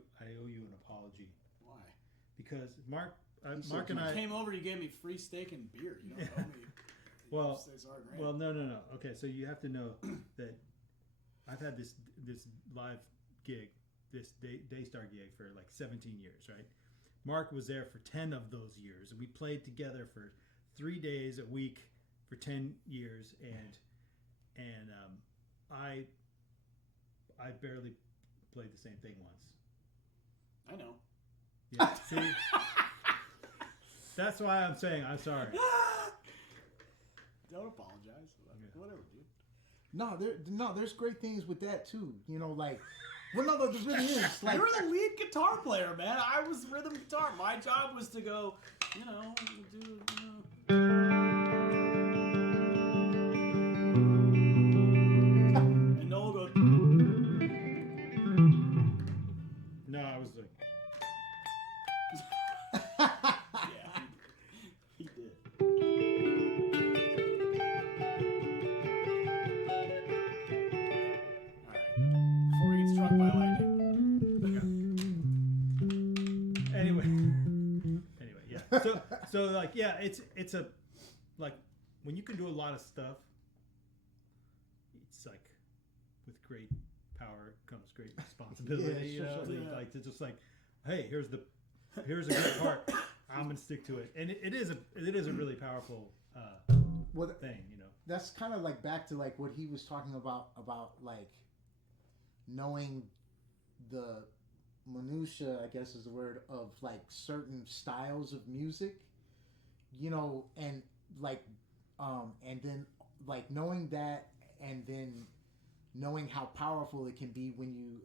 you an apology. Why? Because Mark You and I came over, you gave me free steak and beer. You don't owe me. Well, no. Okay, so you have to know that I've had this live gig, this Daystar gig for like 17 years, right? Mark was there for 10 of those years, and we played together for 3 days a week for 10 years, and I barely played the same thing once. I know. Yeah, see, that's why I'm saying I'm sorry. Don't apologize. Whatever, dude. No, there's great things with that too. You know, like, well, no, there really is. Like, you were the lead guitar player, man. I was rhythm guitar. My job was to go, you know, and Noel go. No, I was like, Yeah, he did. Before we get struck by lightning. anyway, yeah. So like, yeah, it's a like when you can do a lot of stuff, it's like with great power comes great responsibility. Yeah, you know, sure. like to just like, hey, here's a good part. I'm gonna stick to it, and it is a really powerful thing. You know, that's kind of like back to like what he was talking about like knowing the minutia, I guess is the word, of like certain styles of music, you know, and like and then like knowing that, and then knowing how powerful it can be when you,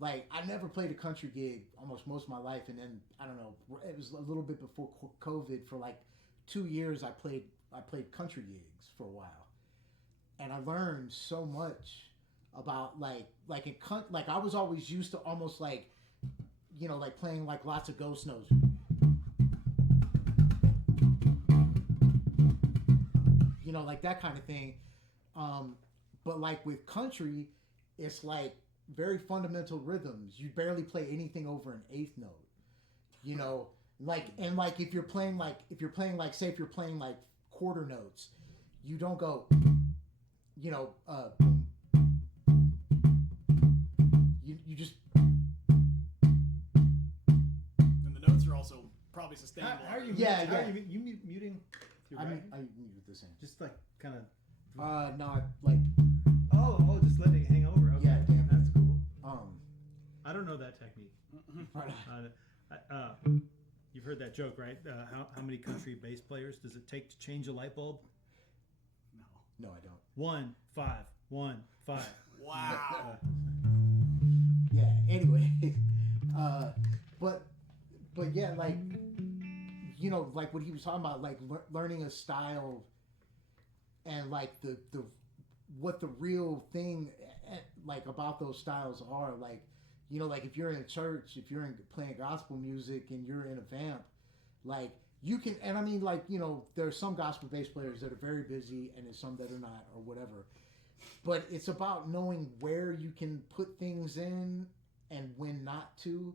like, I never played a country gig almost most of my life, and then I don't know, it was a little bit before COVID. For like 2 years I played country gigs for a while, and I learned so much about like I was always used to almost like, you know, like playing like lots of ghost notes, you know, like that kind of thing. But like with country, it's like very fundamental rhythms. You barely play anything over an eighth note, you know, like, and like if you're playing like say if you're playing like quarter notes, you don't go, you know, you just. And the notes are also probably sustainable. how are you? Yeah, how yeah. Are you muting? Your I bracket? mute this in. Just like kind of. No, like. Oh, just letting it hang over. Okay. Yeah, damn. That's cool. Um. I don't know that technique. Right. You've heard that joke, right? How many country bass players does it take to change a light bulb? No, I don't. 1 5 1 5. Wow. Yeah. Anyway, but yeah, like, you know, like what he was talking about, like learning a style, and like the what the real thing like about those styles are. Like, you know, like if you're in a church, if you're playing gospel music and you're in a vamp, like you can, and I mean, like, you know, there are some gospel bass players that are very busy and there's some that are not or whatever. But it's about knowing where you can put things in and when not to,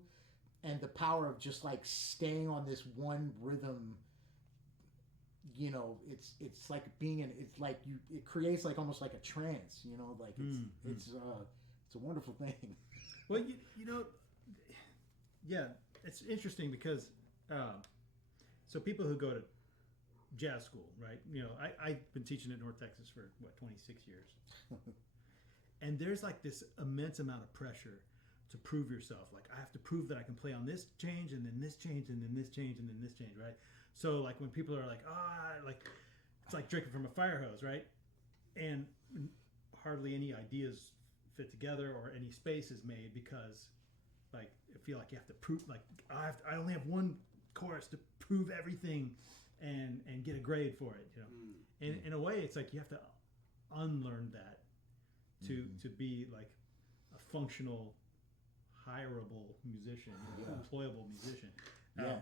and the power of just like staying on this one rhythm. You know, it's like being in, it's like it creates like almost like a trance. You know, like it's a wonderful thing. Well, you know, yeah, it's interesting because so people who go to jazz school, right? You know, I've been teaching at North Texas for 26 years. And there's like this immense amount of pressure to prove yourself. Like, I have to prove that I can play on this change and then this change and then this change and then this change, right? So like when people are like, like it's like drinking from a fire hose, right? And hardly any ideas fit together or any space is made because like I feel like you have to prove, like I only have one chorus to prove everything and get a grade for it, you know. And in a way, it's like you have to unlearn that to be like a functional, hireable musician, employable musician. Yeah,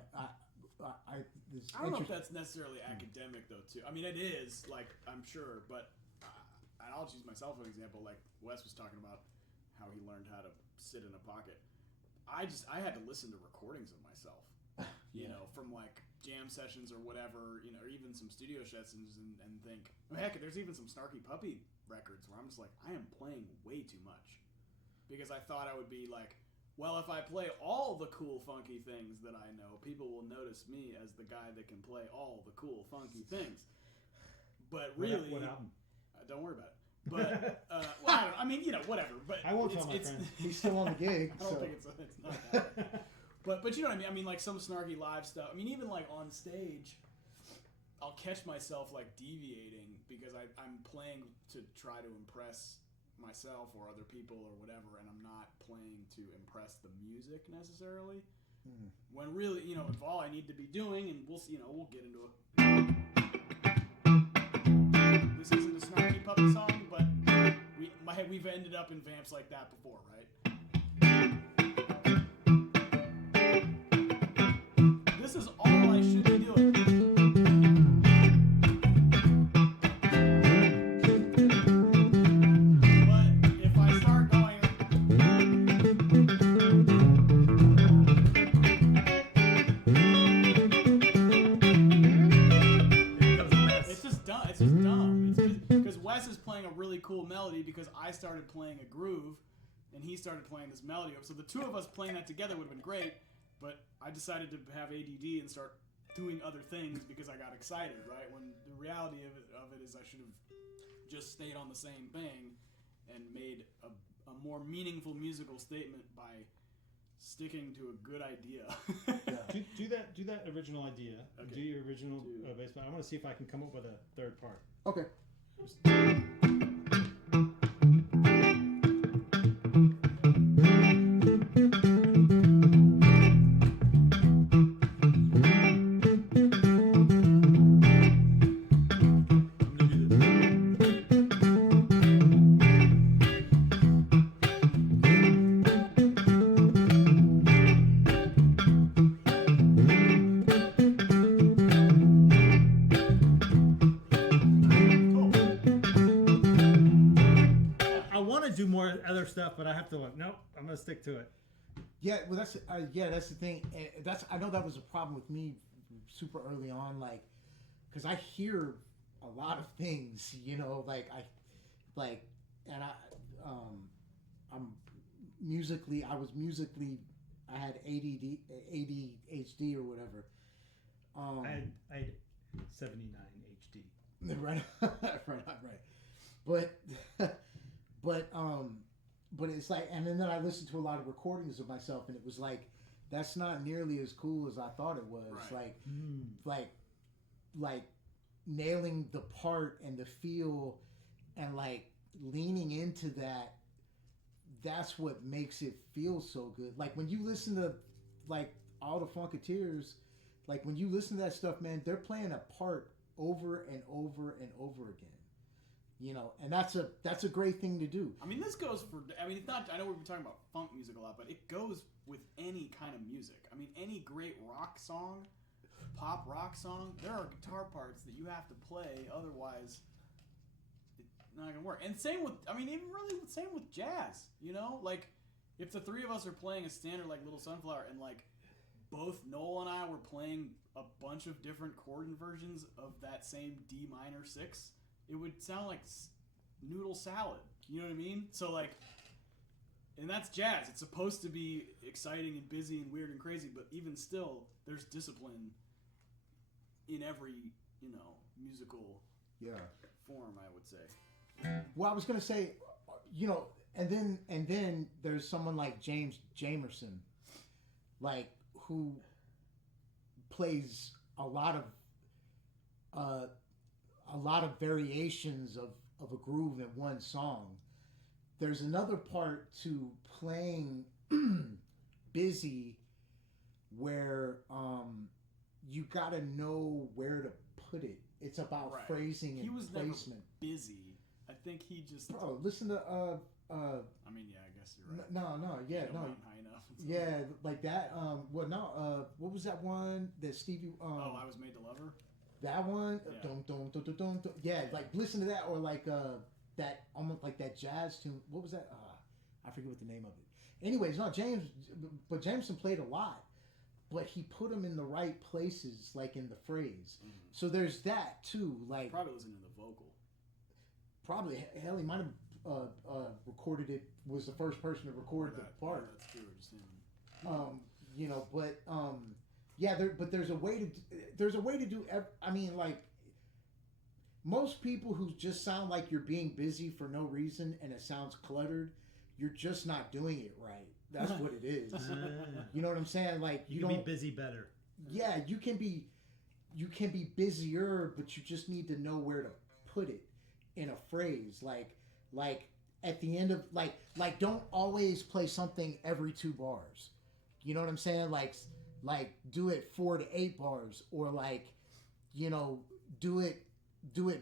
I don't know if that's necessarily academic though. Too. I mean, it is, like, I'm sure, but and I'll use myself as an example. Like Wes was talking about how he learned how to sit in a pocket. I had to listen to recordings of myself, you know, from like jam sessions or whatever, you know, or even some studio sessions, and think, oh, heck, there's even some Snarky Puppy records where I'm just like, I am playing way too much, because I thought I would be like, well, if I play all the cool funky things that I know, people will notice me as the guy that can play all the cool funky things. But really, what happened? Don't worry about it. But well, I mean, you know, whatever. But I won't tell my friends. He's still on the gig. I don't think it's not that. But you know what I mean? I mean, like some snarky live stuff. I mean, even like on stage, I'll catch myself like deviating because I'm playing to try to impress myself or other people or whatever, and I'm not playing to impress the music necessarily. When really, you know, if all I need to be doing, and we'll see, you know, we'll get into it. This isn't a Snarky Puppy song, but we've ended up in vamps like that before, right? This is all I should be doing. But if I start going, it's just dumb. It's just dumb. It's just because Wes is playing a really cool melody because I started playing a groove, and he started playing this melody. So the two of us playing that together would have been great. But I decided to have ADD and start doing other things because I got excited, right? When the reality of it is I should have just stayed on the same thing and made a more meaningful musical statement by sticking to a good idea. do that original idea. Okay. Do your original bass line. I want to see if I can come up with a third part. Okay. Stuff, but I have to look. Nope, I'm gonna stick to it. Yeah, well, that's the thing. And I know that was a problem with me super early on, like, because I hear a lot of things, you know, and I'm musically, I had ADHD or whatever. I had 79 HD. Right, right. But it's like, and then I listened to a lot of recordings of myself, and it was like, that's not nearly as cool as I thought it was. Right. Like nailing the part and the feel and like leaning into that, that's what makes it feel so good. Like when you listen to like all the Funketeers, like when you listen to that stuff, man, they're playing a part over and over and over again. You know, and that's a great thing to do. I mean, this goes for. I mean, it's not. I know we've been talking about funk music a lot, but it goes with any kind of music. I mean, any great rock song, pop rock song, there are guitar parts that you have to play, otherwise it's not gonna work. And same with. I mean, even really same with jazz. You know, like if the three of us are playing a standard like Little Sunflower, and like both Noel and I were playing a bunch of different chord inversions of that same D minor 6. It would sound like noodle salad. You know what I mean? So like, and that's jazz. It's supposed to be exciting and busy and weird and crazy, but even still, there's discipline in every, you know, musical form, I would say. Well, I was gonna say, you know, and then there's someone like James Jamerson, like who plays a lot of variations of a groove in one song. There's another part to playing busy where you gotta know where to put it. It's about phrasing and placement. Never busy. I think he just. Bro, listen to I mean, yeah, I guess you're right. No, yeah, no. High enough. Yeah, like that. What was that one that Stevie? I Was Made to Love Her. That one, Yeah. dum, dum, dum, dum, dum. Yeah, like listen to that, or like that almost like that jazz tune. What was that? I forget what the name of it. Anyways, no, but Jameson played a lot, but he put them in the right places, like in the phrase. Mm-hmm. So there's that too. Like Probably listening to the vocal. probably hell, he might have recorded it. Was the first person to record the part. Yeah, that's true. Just him. You know, but yeah, there's a way to do. I mean, like most people who just sound like you're being busy for no reason and it sounds cluttered, you're just not doing it right. That's what it is. You know what I'm saying? Like you can be busy better. Yeah, you can be busier, but you just need to know where to put it in a phrase. Like at the end of like don't always play something every 2 bars. You know what I'm saying? Like do it 4 to 8 bars, or like, you know, do it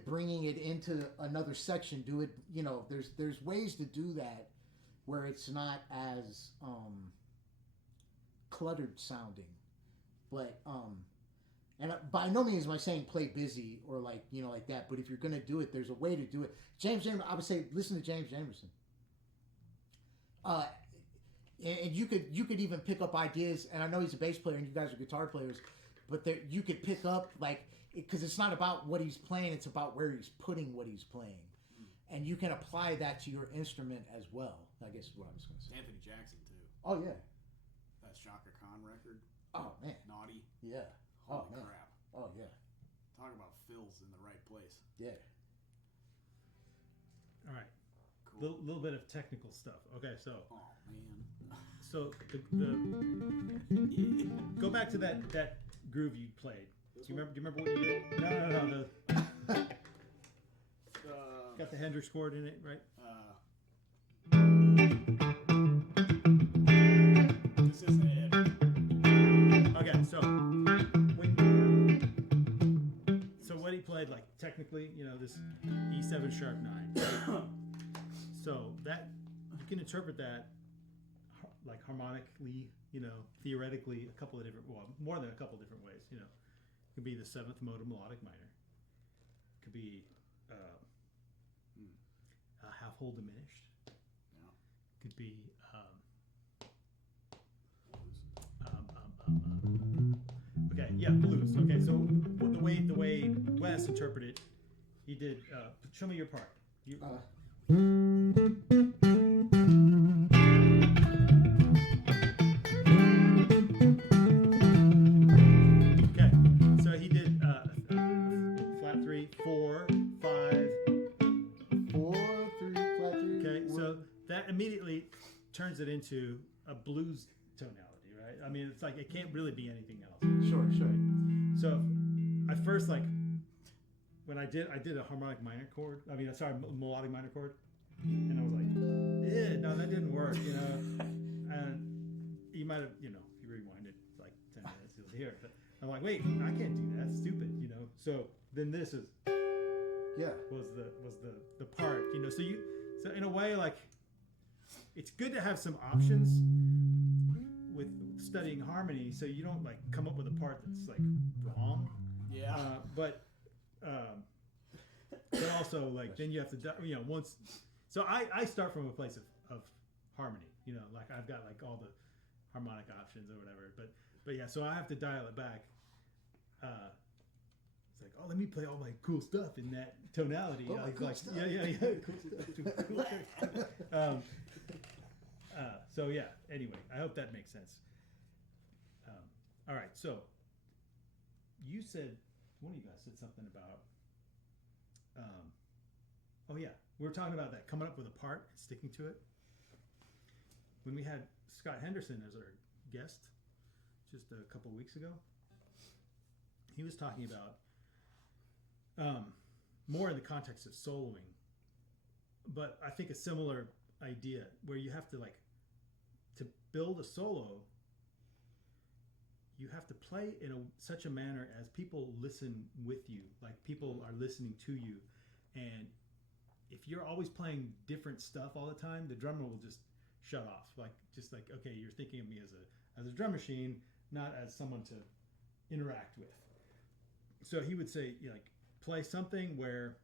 bringing it into another section. Do it, you know, there's ways to do that where it's not as cluttered sounding. But and by no means am I saying play busy or like, you know, like that, but if you're gonna do it, there's a way to do it. I would say listen to James Jamerson. And you could even pick up ideas, and I know he's a bass player and you guys are guitar players, but you could pick up, like, because it's not about what he's playing, it's about where he's putting what he's playing. And you can apply that to your instrument as well, I guess is what I was going to say. Anthony Jackson, too. Oh, yeah. That Shaka Khan record. Oh, man. Naughty. Yeah. Holy man. crap. Oh, yeah. Talk about fills in the right place. Yeah. All right. Cool. Little bit of technical stuff. Okay, so Oh, man. so the go back to that groove you played. Do you remember what you did? No. Got the Hendrix chord in it, right? This isn't it. Okay, so what he played, like technically, you know, this E7 sharp 9. So that you can interpret that like harmonically, you know, theoretically a couple of different, well, more than a couple of different ways. You know, it could be the 7th mode of melodic minor. It could be half whole diminished. Yeah. Could be okay, yeah, blues. Okay, so the way Wes interpreted, he did. Show me your part. Okay, so he did flat 3, 4, 5. 4, 3, flat 3. Okay, so that immediately turns it into a blues tonality, right? I mean, it's like it can't really be anything else. Sure. So I first like when I did a harmonic minor chord. I mean, sorry, melodic minor chord, and I was like, no, that didn't work, you know. And you might have, you know, if you rewind it like 10 minutes, you'll hear it. But I'm like, wait, I can't do that. That's stupid, you know. So then this was the part, you know. So in a way, like, it's good to have some options with studying harmony, so you don't like come up with a part that's like wrong. Yeah. But also like then you have to, you know, once. So I start from a place of harmony, you know, like I've got like all the harmonic options or whatever. But yeah, so I have to dial it back. It's like, oh, let me play all my cool stuff in that tonality. Oh, my cool like, stuff. yeah, cool stuff. Cool. So yeah. Anyway, I hope that makes sense. All right. So you said one of you guys said something about. Oh yeah, we were talking about that coming up with a part and sticking to it. When we had Scott Henderson as our guest just a couple weeks ago, he was talking about more in the context of soloing, but I think a similar idea where you have to like to build a solo, you have to play in such a manner as people listen with you, like people are listening to you. And if you're always playing different stuff all the time, the drummer will just shut off. Like, okay, you're thinking of me as a drum machine, not as someone to interact with. So he would say, you know, like, play something where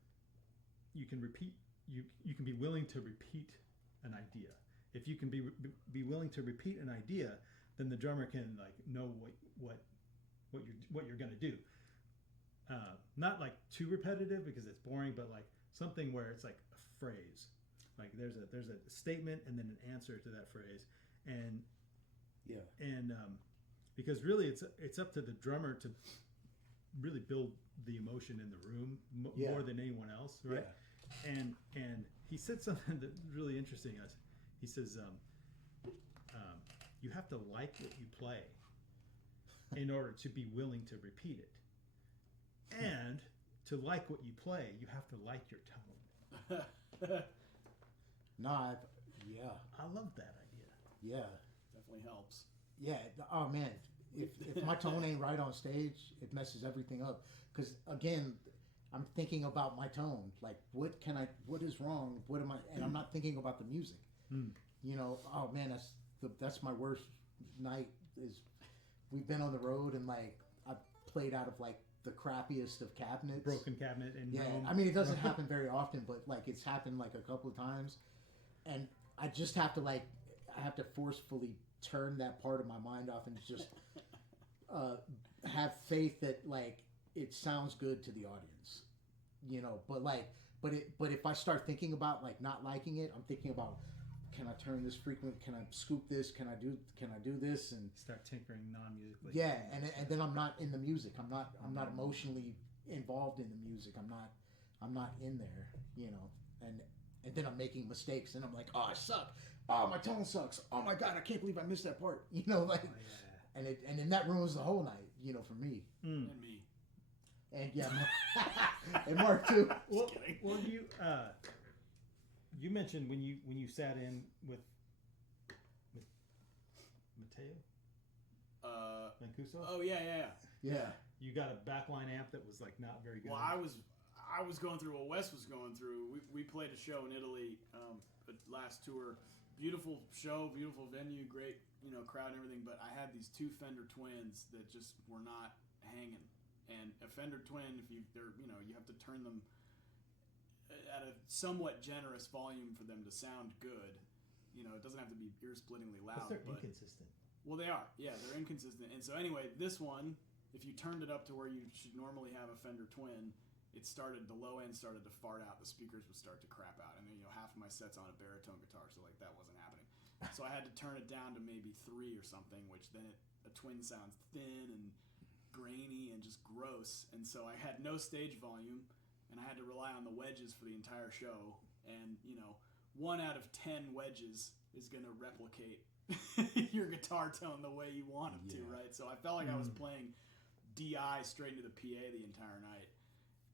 you can repeat, you can be willing to repeat an idea. If you can be willing to repeat an idea, then the drummer can like know what you're gonna do. Not like too repetitive because it's boring, but like something where it's like a phrase. Like there's a statement and then an answer to that phrase, and because really it's up to the drummer to really build the emotion in the room more than anyone else, right? Yeah. And he said something that's really interesting. He says, you have to like what you play in order to be willing to repeat it. And to like what you play, you have to like your tone. I love that idea. Yeah. Definitely helps. Yeah. Oh man, if my tone ain't right on stage, it messes everything up. Because again, I'm thinking about my tone. Like, what is wrong? What am I? And I'm not thinking about the music. You know, oh man, that's my worst night. Is we've been on the road and like I've played out of like the crappiest of cabinets, broken cabinet, and Rome. I mean, it doesn't happen very often, but like it's happened like a couple of times, and I just have to I have to forcefully turn that part of my mind off and just have faith that like it sounds good to the audience, you know. But if I start thinking about like not liking it, I'm thinking about, can I turn this frequent? Can I scoop this? Can I do this? And start tinkering non-musically. Yeah, and then I'm not in the music. I'm not emotionally involved in the music. I'm not in there, you know. And then I'm making mistakes, and I'm like, oh, I suck. Oh, my tone sucks. Oh my God, I can't believe I missed that part. You know, like, and then that ruins the whole night, you know, for me. And me. And yeah, and Mark too. Well, you mentioned when you sat in with Matteo Mancuso. Oh yeah. You got a backline amp that was like not very good. Well, I was going through what Wes was going through. We played a show in Italy, last tour. Beautiful show, beautiful venue, great, you know, crowd and everything. But I had these two Fender Twins that just were not hanging. And a Fender Twin, you have to turn them at a somewhat generous volume for them to sound good. You know, it doesn't have to be ear-splittingly loud. They're inconsistent. Well, they are. Yeah, they're inconsistent. And so anyway, this one, if you turned it up to where you should normally have a Fender Twin, the low end started to fart out. The speakers would start to crap out. And then, you know, half of my set's on a baritone guitar, so like that wasn't happening. So I had to turn it down to maybe 3 or something, which then a Twin sounds thin and grainy and just gross. And so I had no stage volume, and I had to rely on the wedges for the entire show. And, you know, 1 out of 10 wedges is going to replicate your guitar tone the way you want it to, right? So I felt like I was playing DI straight into the PA the entire night.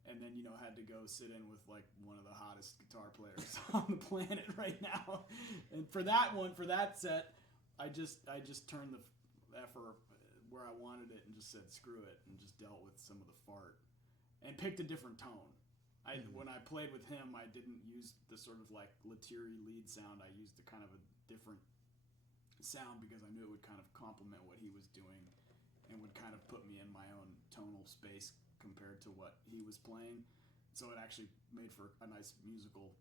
And then had to go sit in with like one of the hottest guitar players on the planet right now. And for that set, I just turned the effort where I wanted it and just said screw it and just dealt with some of the fart and picked a different tone. When I played with him, I didn't use the sort of like Lettieri lead sound. I used a kind of a different sound because I knew it would kind of complement what he was doing and would kind of put me in my own tonal space compared to what he was playing. So it actually made for a nice musical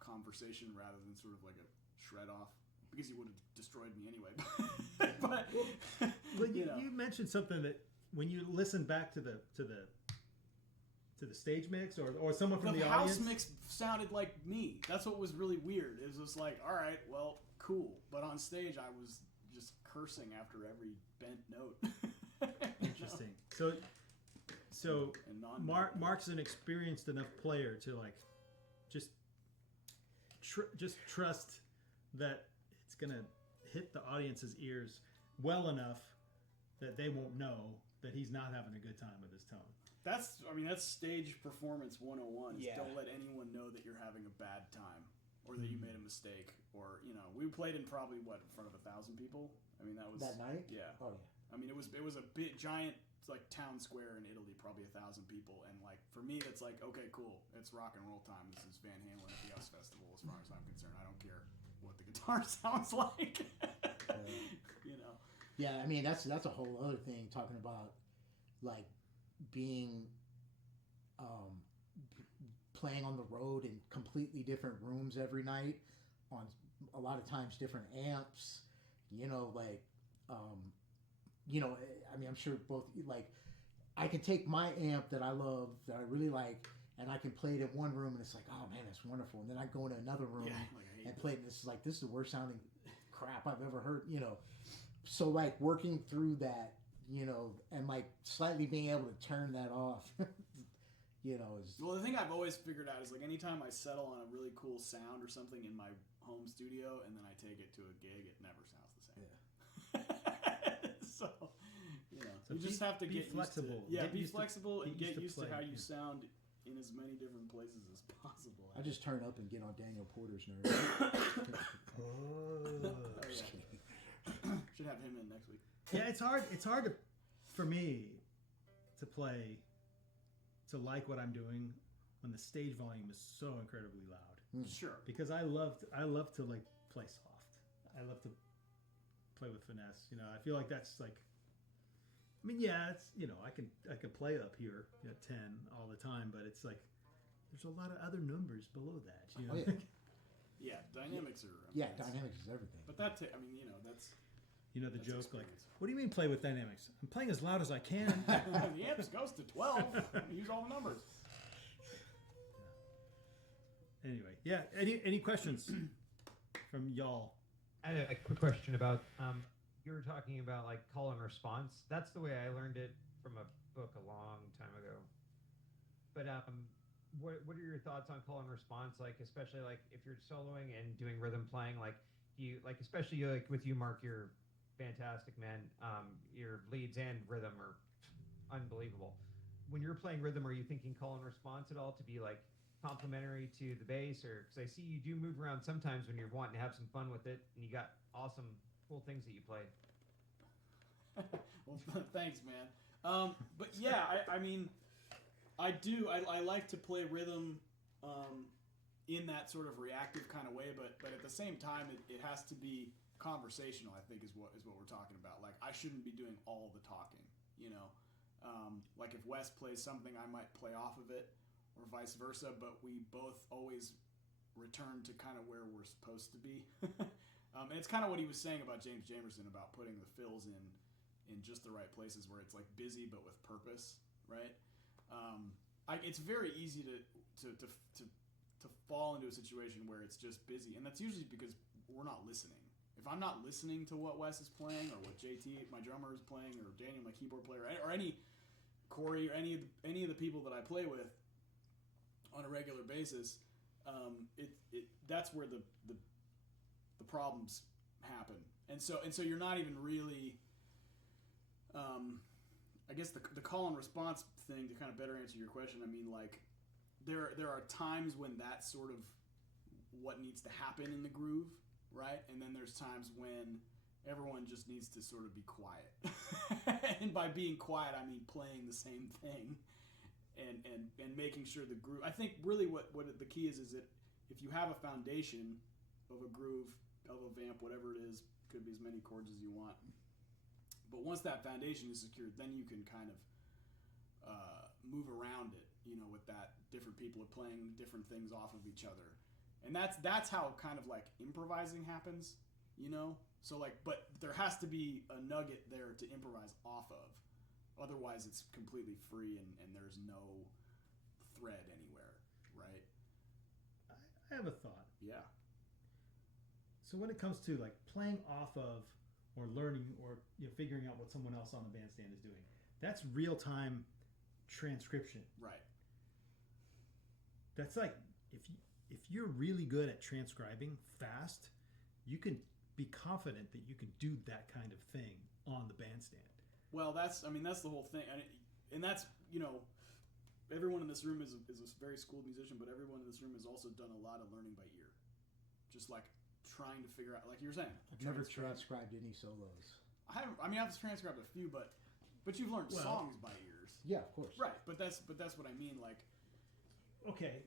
conversation rather than sort of like a shred off, because he would have destroyed me anyway. but you mentioned something that when you listen back to the stage mix or someone from the house audience, mix sounded like me. That's what was really weird. It was just like, all right, well, cool. But on stage, I was just cursing after every bent note. Interesting. So Mark's an experienced enough player to like just trust that it's gonna hit the audience's ears well enough that they won't know that he's not having a good time with his tone. That's stage performance 101. Yeah. Don't let anyone know that you're having a bad time or that you made a mistake. Or, we played in probably, in front of 1,000 people? I mean, that was... That night? Yeah. Oh, yeah. I mean, it was a big, giant, like, town square in Italy, probably 1,000 people. And, like, for me, it's like, okay, cool. It's rock and roll time. This is Van Halen at the US Festival, as far as I'm concerned. I don't care what the guitar sounds like. Yeah, I mean, that's a whole other thing, talking about, like, being playing on the road in completely different rooms every night, on a lot of times different amps, I mean, I'm sure both, like, I can take my amp that I love, that I really like, and I can play it in one room and it's like, oh man, that's wonderful, and then I go into another room and play it and it's like, this is the worst sounding crap I've ever heard, so like working through that, and like slightly being able to turn that off, is... Well, the thing I've always figured out is, like, anytime I settle on a really cool sound or something in my home studio and then I take it to a gig, it never sounds the same. Yeah. So you just have to get flexible. Used to, be flexible and get used to how you yeah. sound in as many different places as possible. I just turn up and get on Daniel Porter's nerves. Should have him in next week. Yeah, it's hard for me to play, to like what I'm doing when the stage volume is so incredibly loud. Sure. Because I love to like play soft. I love to play with finesse. I feel like that's like, I mean, yeah, it's, I can play up here at 10 all the time, but it's like there's a lot of other numbers below that. Oh, yeah. Yeah, dynamics are... dynamics is everything. But that's... the joke, experience. like, what do you mean play with dynamics? I'm playing as loud as I can. The amp goes to 12. Use all the numbers. Anyway, yeah. Any questions from y'all? I had a quick question about you were talking about like call and response. That's the way I learned it from a book a long time ago. But what are your thoughts on call and response? Like, especially like if you're soloing and doing rhythm playing, like especially like with you, Mark, you're fantastic, man. Your leads and rhythm are unbelievable. When you're playing rhythm, are you thinking call and response at all to be like complementary to the bass? Or because I see you do move around sometimes when you're wanting to have some fun with it, and you got awesome, cool things that you played. Well, thanks, man. But yeah, I mean, I do. I like to play rhythm in that sort of reactive kind of way, but at the same time, it has to be conversational. I think is what we're talking about. Like, I shouldn't be doing all the talking. Like if Wes plays something, I might play off of it, or vice versa. But we both always return to kind of where we're supposed to be. And it's kind of what he was saying about James Jamerson about putting the fills in just the right places where it's like busy but with purpose, right? It's very easy to fall into a situation where it's just busy, and that's usually because we're not listening. If I'm not listening to what Wes is playing, or what JT, my drummer, is playing, or Daniel, my keyboard player, or any Corey, or any of the people that I play with on a regular basis, that's where the problems happen. And so you're not even really, I guess the call and response thing, to kind of better answer your question. I mean, like, there are times when that's sort of what needs to happen in the groove, right? And then there's times when everyone just needs to sort of be quiet. And by being quiet, I mean playing the same thing and making sure the groove. I think really what the key is that if you have a foundation of a groove, of a vamp, whatever it is, could be as many chords as you want. But once that foundation is secured, then you can kind of move around it, with that different people are playing different things off of each other. And that's how kind of like improvising happens, So like, but there has to be a nugget there to improvise off of. Otherwise it's completely free and there's no thread anywhere, right? I have a thought. Yeah. So when it comes to like playing off of or learning or figuring out what someone else on the bandstand is doing, that's real-time transcription. Right. That's like if you're really good at transcribing fast, you can be confident that you can do that kind of thing on the bandstand. Well, that's the whole thing, and that's everyone in this room is a very schooled musician, but everyone in this room has also done a lot of learning by ear, just like trying to figure out, like you were saying. I've never transcribed any solos. I've transcribed a few, but you've learned songs by ears. Yeah, of course. Right, but that's what I mean. Like, okay,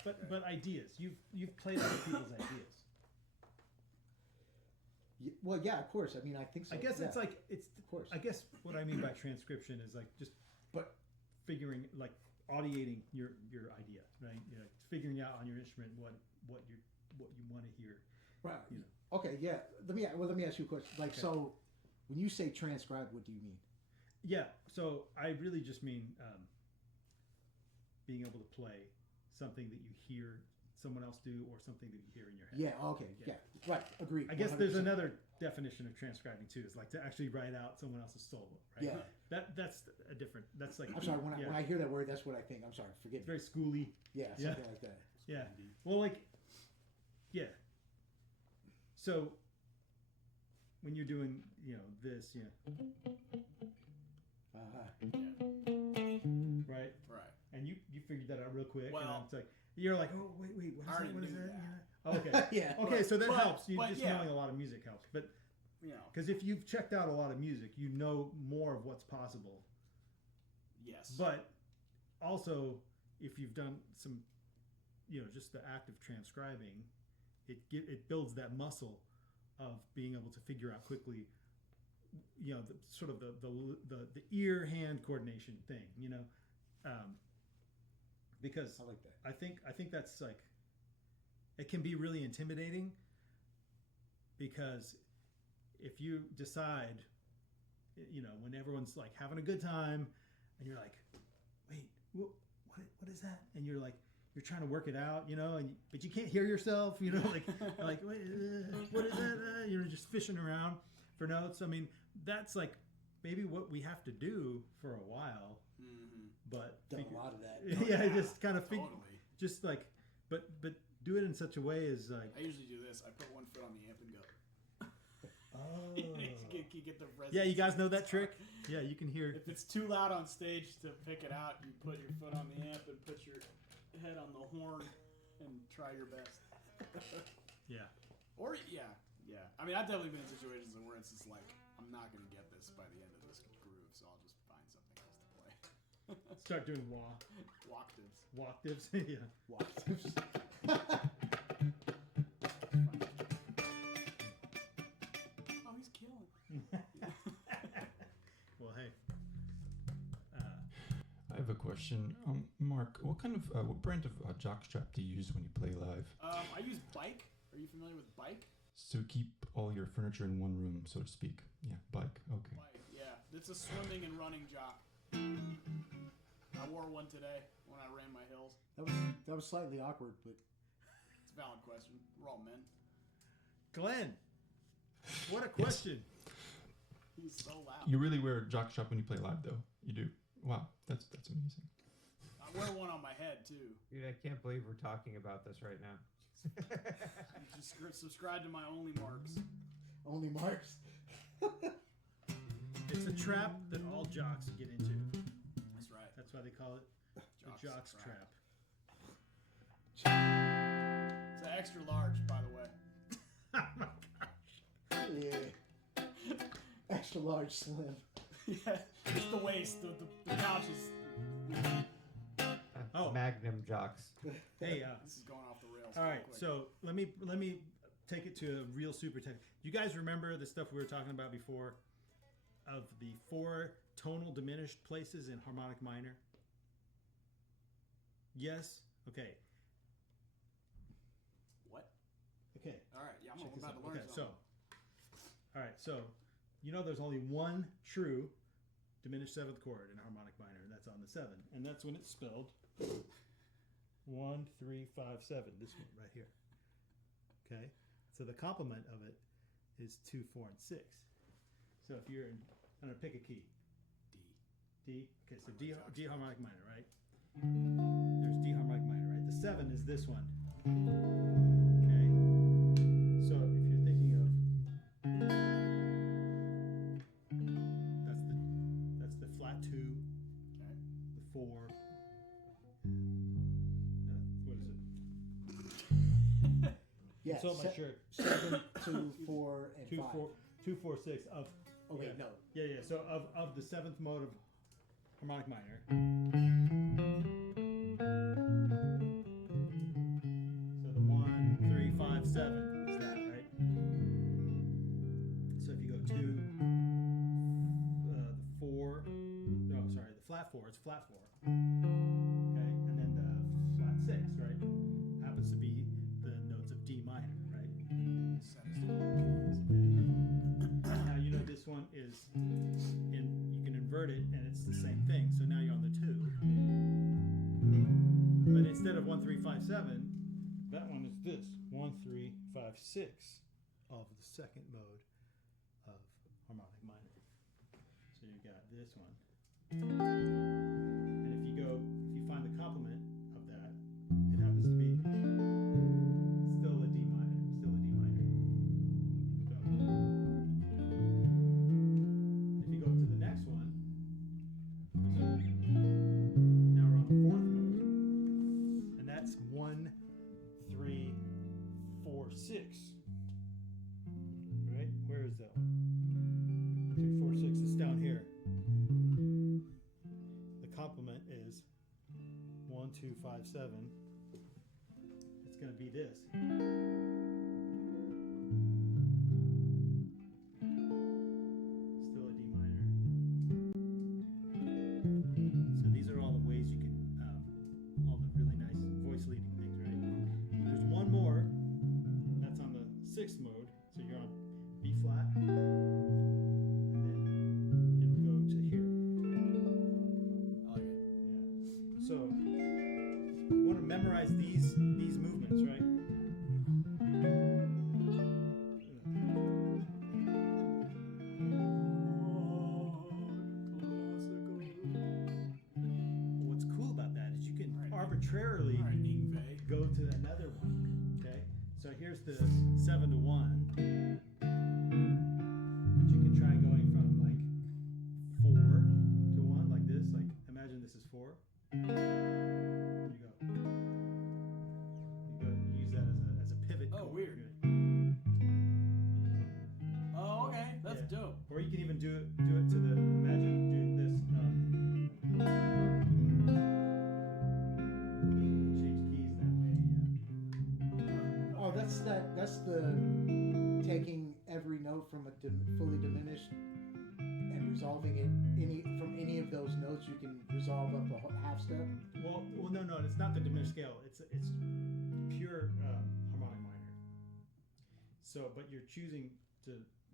but ideas. You've played other people's ideas. Well, yeah, of course. I mean, I think so. I guess yeah. it's Of course. I guess what I mean by transcription is like just figuring, like audiating your idea, right? Figuring out on your instrument what you want to hear. Right. Okay. Yeah. Let me ask you a question. Like, Okay. So when you say transcribe, what do you mean? Yeah. So I really just mean being able to play something that you hear someone else do or something that you hear in your head. Yeah. Okay. Yeah. Right. Agreed. I guess there's 100%. another definition of transcribing too. Is like to actually write out someone else's solo. Right? Yeah. That's a different. That's like. I'm sorry. When I hear that word, that's what I think. I'm sorry. Forgive It's me. very schooly. Yeah. Something like that. Yeah. Well, like, yeah. So when you're doing, this, right? right. And you figured that out real quick, and Well- it's like you're like, oh wait, I already what is knew that? that. Yeah. Okay. Yeah. Okay, so that But- helps. You but just yeah. knowing a lot of music helps, but You know. because if you've checked out a lot of music, you know more of what's possible. Yes. But also, if you've done some, just the act of transcribing, it builds that muscle of being able to figure out quickly, the sort of the ear hand coordination thing, because I like that. I think that's like, it can be really intimidating because if you decide, when everyone's like having a good time and you're like, wait, what is that? And you're trying to work it out, but you can't hear yourself, like wait, what is that? You're just fishing around for notes. I mean, that's like maybe what we have to do for a while, but Done a lot of that. yeah, just kind of totally. just like, but do it in such a way as like. I usually do this. I put one foot on the amp and go. Oh. you get the resonance. Yeah, you guys know that trick? Yeah, you can hear. If it's too loud on stage to pick it out, you put your foot on the amp and put your head on the horn and try your best. Yeah. Or yeah. I mean, I've definitely been in situations where it's just like, I'm not gonna get this by the end of this groove, so I'll just find something else to play. Start doing Octaves. octaves. Yeah. Oh, he's killing. Well, hey. I have a question. Mark, what brand of jockstrap do you use when you play live? I use Bike. Are you familiar with Bike? So keep all your furniture in one room, so to speak. Yeah, bike. Okay. Bike, yeah. It's a swimming and running jock. I wore one today when I ran my hills. That was slightly awkward, but It's a valid question. We're all men. Glenn, what a question. He's so loud. You really wear jockstrap when you play live, though. You do. Wow, that's amazing. I wear one on my head too. Dude, I can't believe we're talking about this right now. Just subscribe to my Only Marks. only marks. It's a trap that all jocks get into. That's right. That's why they call it the jock's trap. It's an extra large, by the way. Oh my gosh. Yeah. Extra large slim. Yeah, it's the waist. The pouch is. Oh. Magnum jocks. Hey, This is going off the rails. all real right. quick. So let me take it to a real super tech. You guys remember the stuff we were talking about before of the 4 tonal diminished places in harmonic minor? Yes. Okay. What? Okay. All right. Yeah, I'm Check this about out. to learn Okay, something. all right, so you know there's only one true diminished 7th chord in harmonic minor, and that's on the 7, and that's when it's spelled 1, 3, 5, 7. This one right here. Okay, so the complement of it is 2, 4, and 6. So if you're I'm gonna pick a key. D. Okay, so D harmonic minor, right? There's D harmonic minor, right? The 7 is this one. Okay. So if you're thinking of that's the flat 2, Okay. the 4. What is it? Yeah. So my shirt. 7, 2, 4, and 2, 5. 4, 2, 4, 6 of. Okay, yeah. no. Yeah. So of the 7th mode of harmonic minor. So the 1, 3, 5, 7 is that, right? So if you go 2, the 4, no, sorry, the flat 4, it's flat 4. Okay, and then the flat 6, right? Happens to be the notes of D minor, right? Set us to Now you know this one is you can invert it and it's the same thing. So now you're on the 2. But instead of 1, 3, 5, 7, that one is this 1, 3, 5, 6 of the 2nd mode of harmonic minor. So you got this one. And if you find the complement of that, it happens to be still a D minor. So if you go up to the next one, now we're on the 4th mode, and that's 1, 3, 4, 6. Right? Where is that one? 1, 3, 4, 6. It's down here. The complement is 1, 2, 5, 7. It's going to be this. Still a D minor. So these are all the ways you can, all the really nice voice leading things, right? There's one more. That's on the 6th mode. So you're on B flat, and then it'll go to here. I like it. Yeah. So you want to memorize these movements, right? What's cool about that is you can arbitrarily All right, Ingve. go to another one. Okay, so here's the 7 to 1, but you can try going from like 4 to 1, like this. Like imagine this is 4. You use that as a pivot. Oh, chord. weird. Oh, okay. That's Yeah. dope. Or you can even do it to the imagine doing this. Change keys that way. Yeah. Oh, that's the taking every note from a fully diminished and resolving it from any of those notes. You can resolve up a half step. Well, no, it's not the diminished scale. It's pure harmonic minor. So, but you're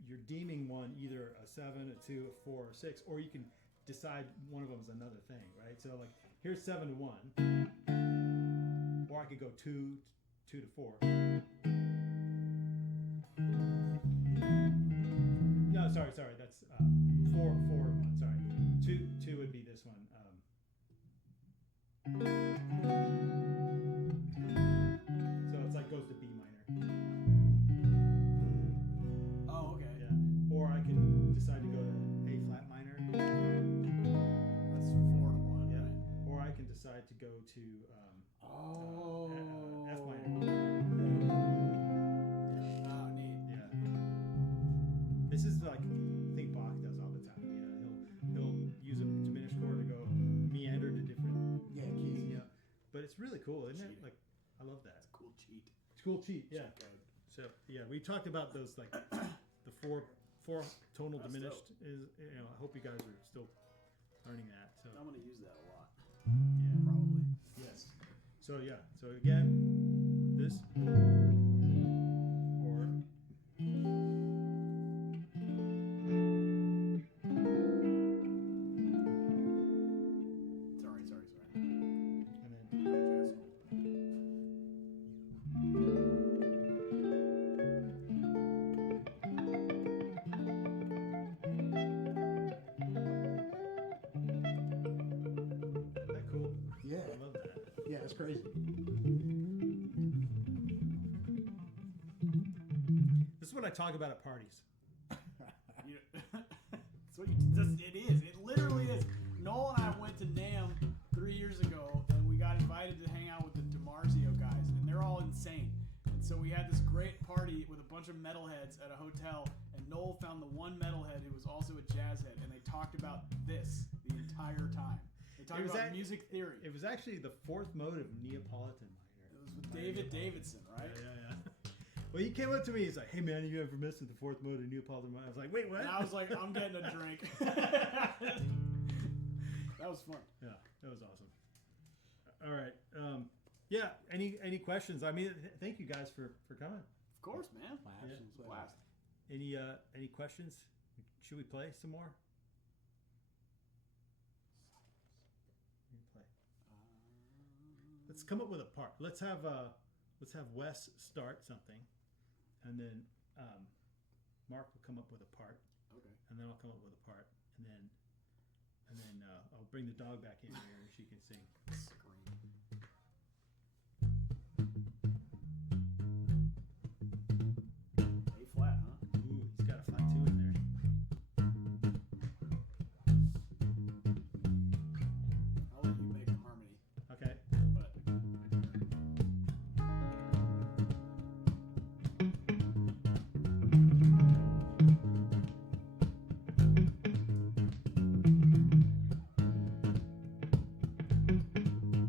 you're deeming one either a 7, a 2, a 4, or 6, or you can decide one of them is another thing, right? So, like here's 7 to 1, or I could go 2 to 4. No, sorry, that's 4, 1. Sorry, 2 would be this one. So it's like goes to B minor. Oh, okay. Yeah. Or I can decide to go to A flat minor. That's 4 to 1. Yeah. Right? Or I can decide to go to Oh. it's really cool, isn't it? Cheating. Like, I love that. It's a cool cheat. It's cool cheat, yeah. Cheat code. So yeah, we talked about those like the four tonal That's diminished is. You know, I hope you guys are still learning that. So I'm gonna use that a lot. yeah, Probably. yes. So yeah, so again, this or Sorry. and then isn't that cool? Yeah, I love that. yeah, it's crazy. This is what I talk about at parties. It's what it is. It literally is. Noel and I went to NAMM 3 years ago, and we got invited to hang out with the DiMarzio guys, and they're all insane. And so we had this great party with a bunch of metalheads at a hotel, and Noel found the one metalhead who was also a jazz head, and they talked about this the entire time. They talked about music theory. It was actually the fourth mode of Neapolitan minor. It was with David Davidson, right? Yeah. Well, he came up to me. He's like, "Hey, man, you ever missed the fourth mode of Neapolitan minor?" I was like, "Wait, what?" And I was like, I'm getting a drink. That was fun. Yeah, that was awesome. All right. Yeah. Any questions? I mean, thank you guys for coming. Of course, man. My Yeah. absolute Blast. Any questions? Should we play some more? We can play. Let's come up with a part. Let's have Wes start something, and then Mark will come up with a part, Okay. and then I'll come up with a part, and then I'll bring the dog back in here, and she can sing. Scream. A flat, huh? Ooh, he's got a flat two in there. I'll let you make a harmony, Okay. but All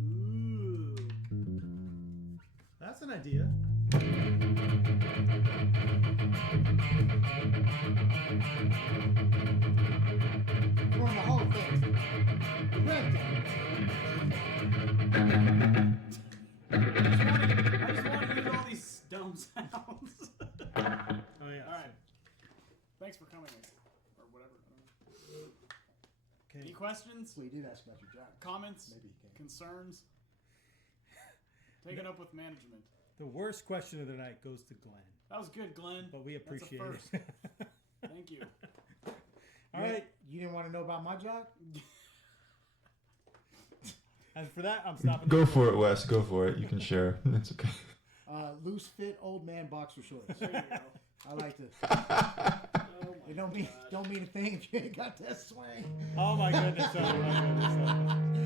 Ooh. That's an idea. Run the whole thing. Red thing. I just want to hear all these dumb sounds. Oh yeah. All right. Thanks for coming, or whatever. I don't know. Okay. Any questions, So he did ask about your job. comments, Maybe he can. concerns? Take it up with management. The worst question of the night goes to Glenn, That was good, Glenn. but we That's a appreciate first. it. Thank you. All right. You didn't want to know about my job? And for that, I'm stopping. Go for it, Wes. Go for it. You can share. That's okay. Loose fit old man boxer shorts. There you go. I like to. Oh my It don't mean gosh. don't mean a thing if you ain't got that swing. Oh my goodness! Oh my goodness!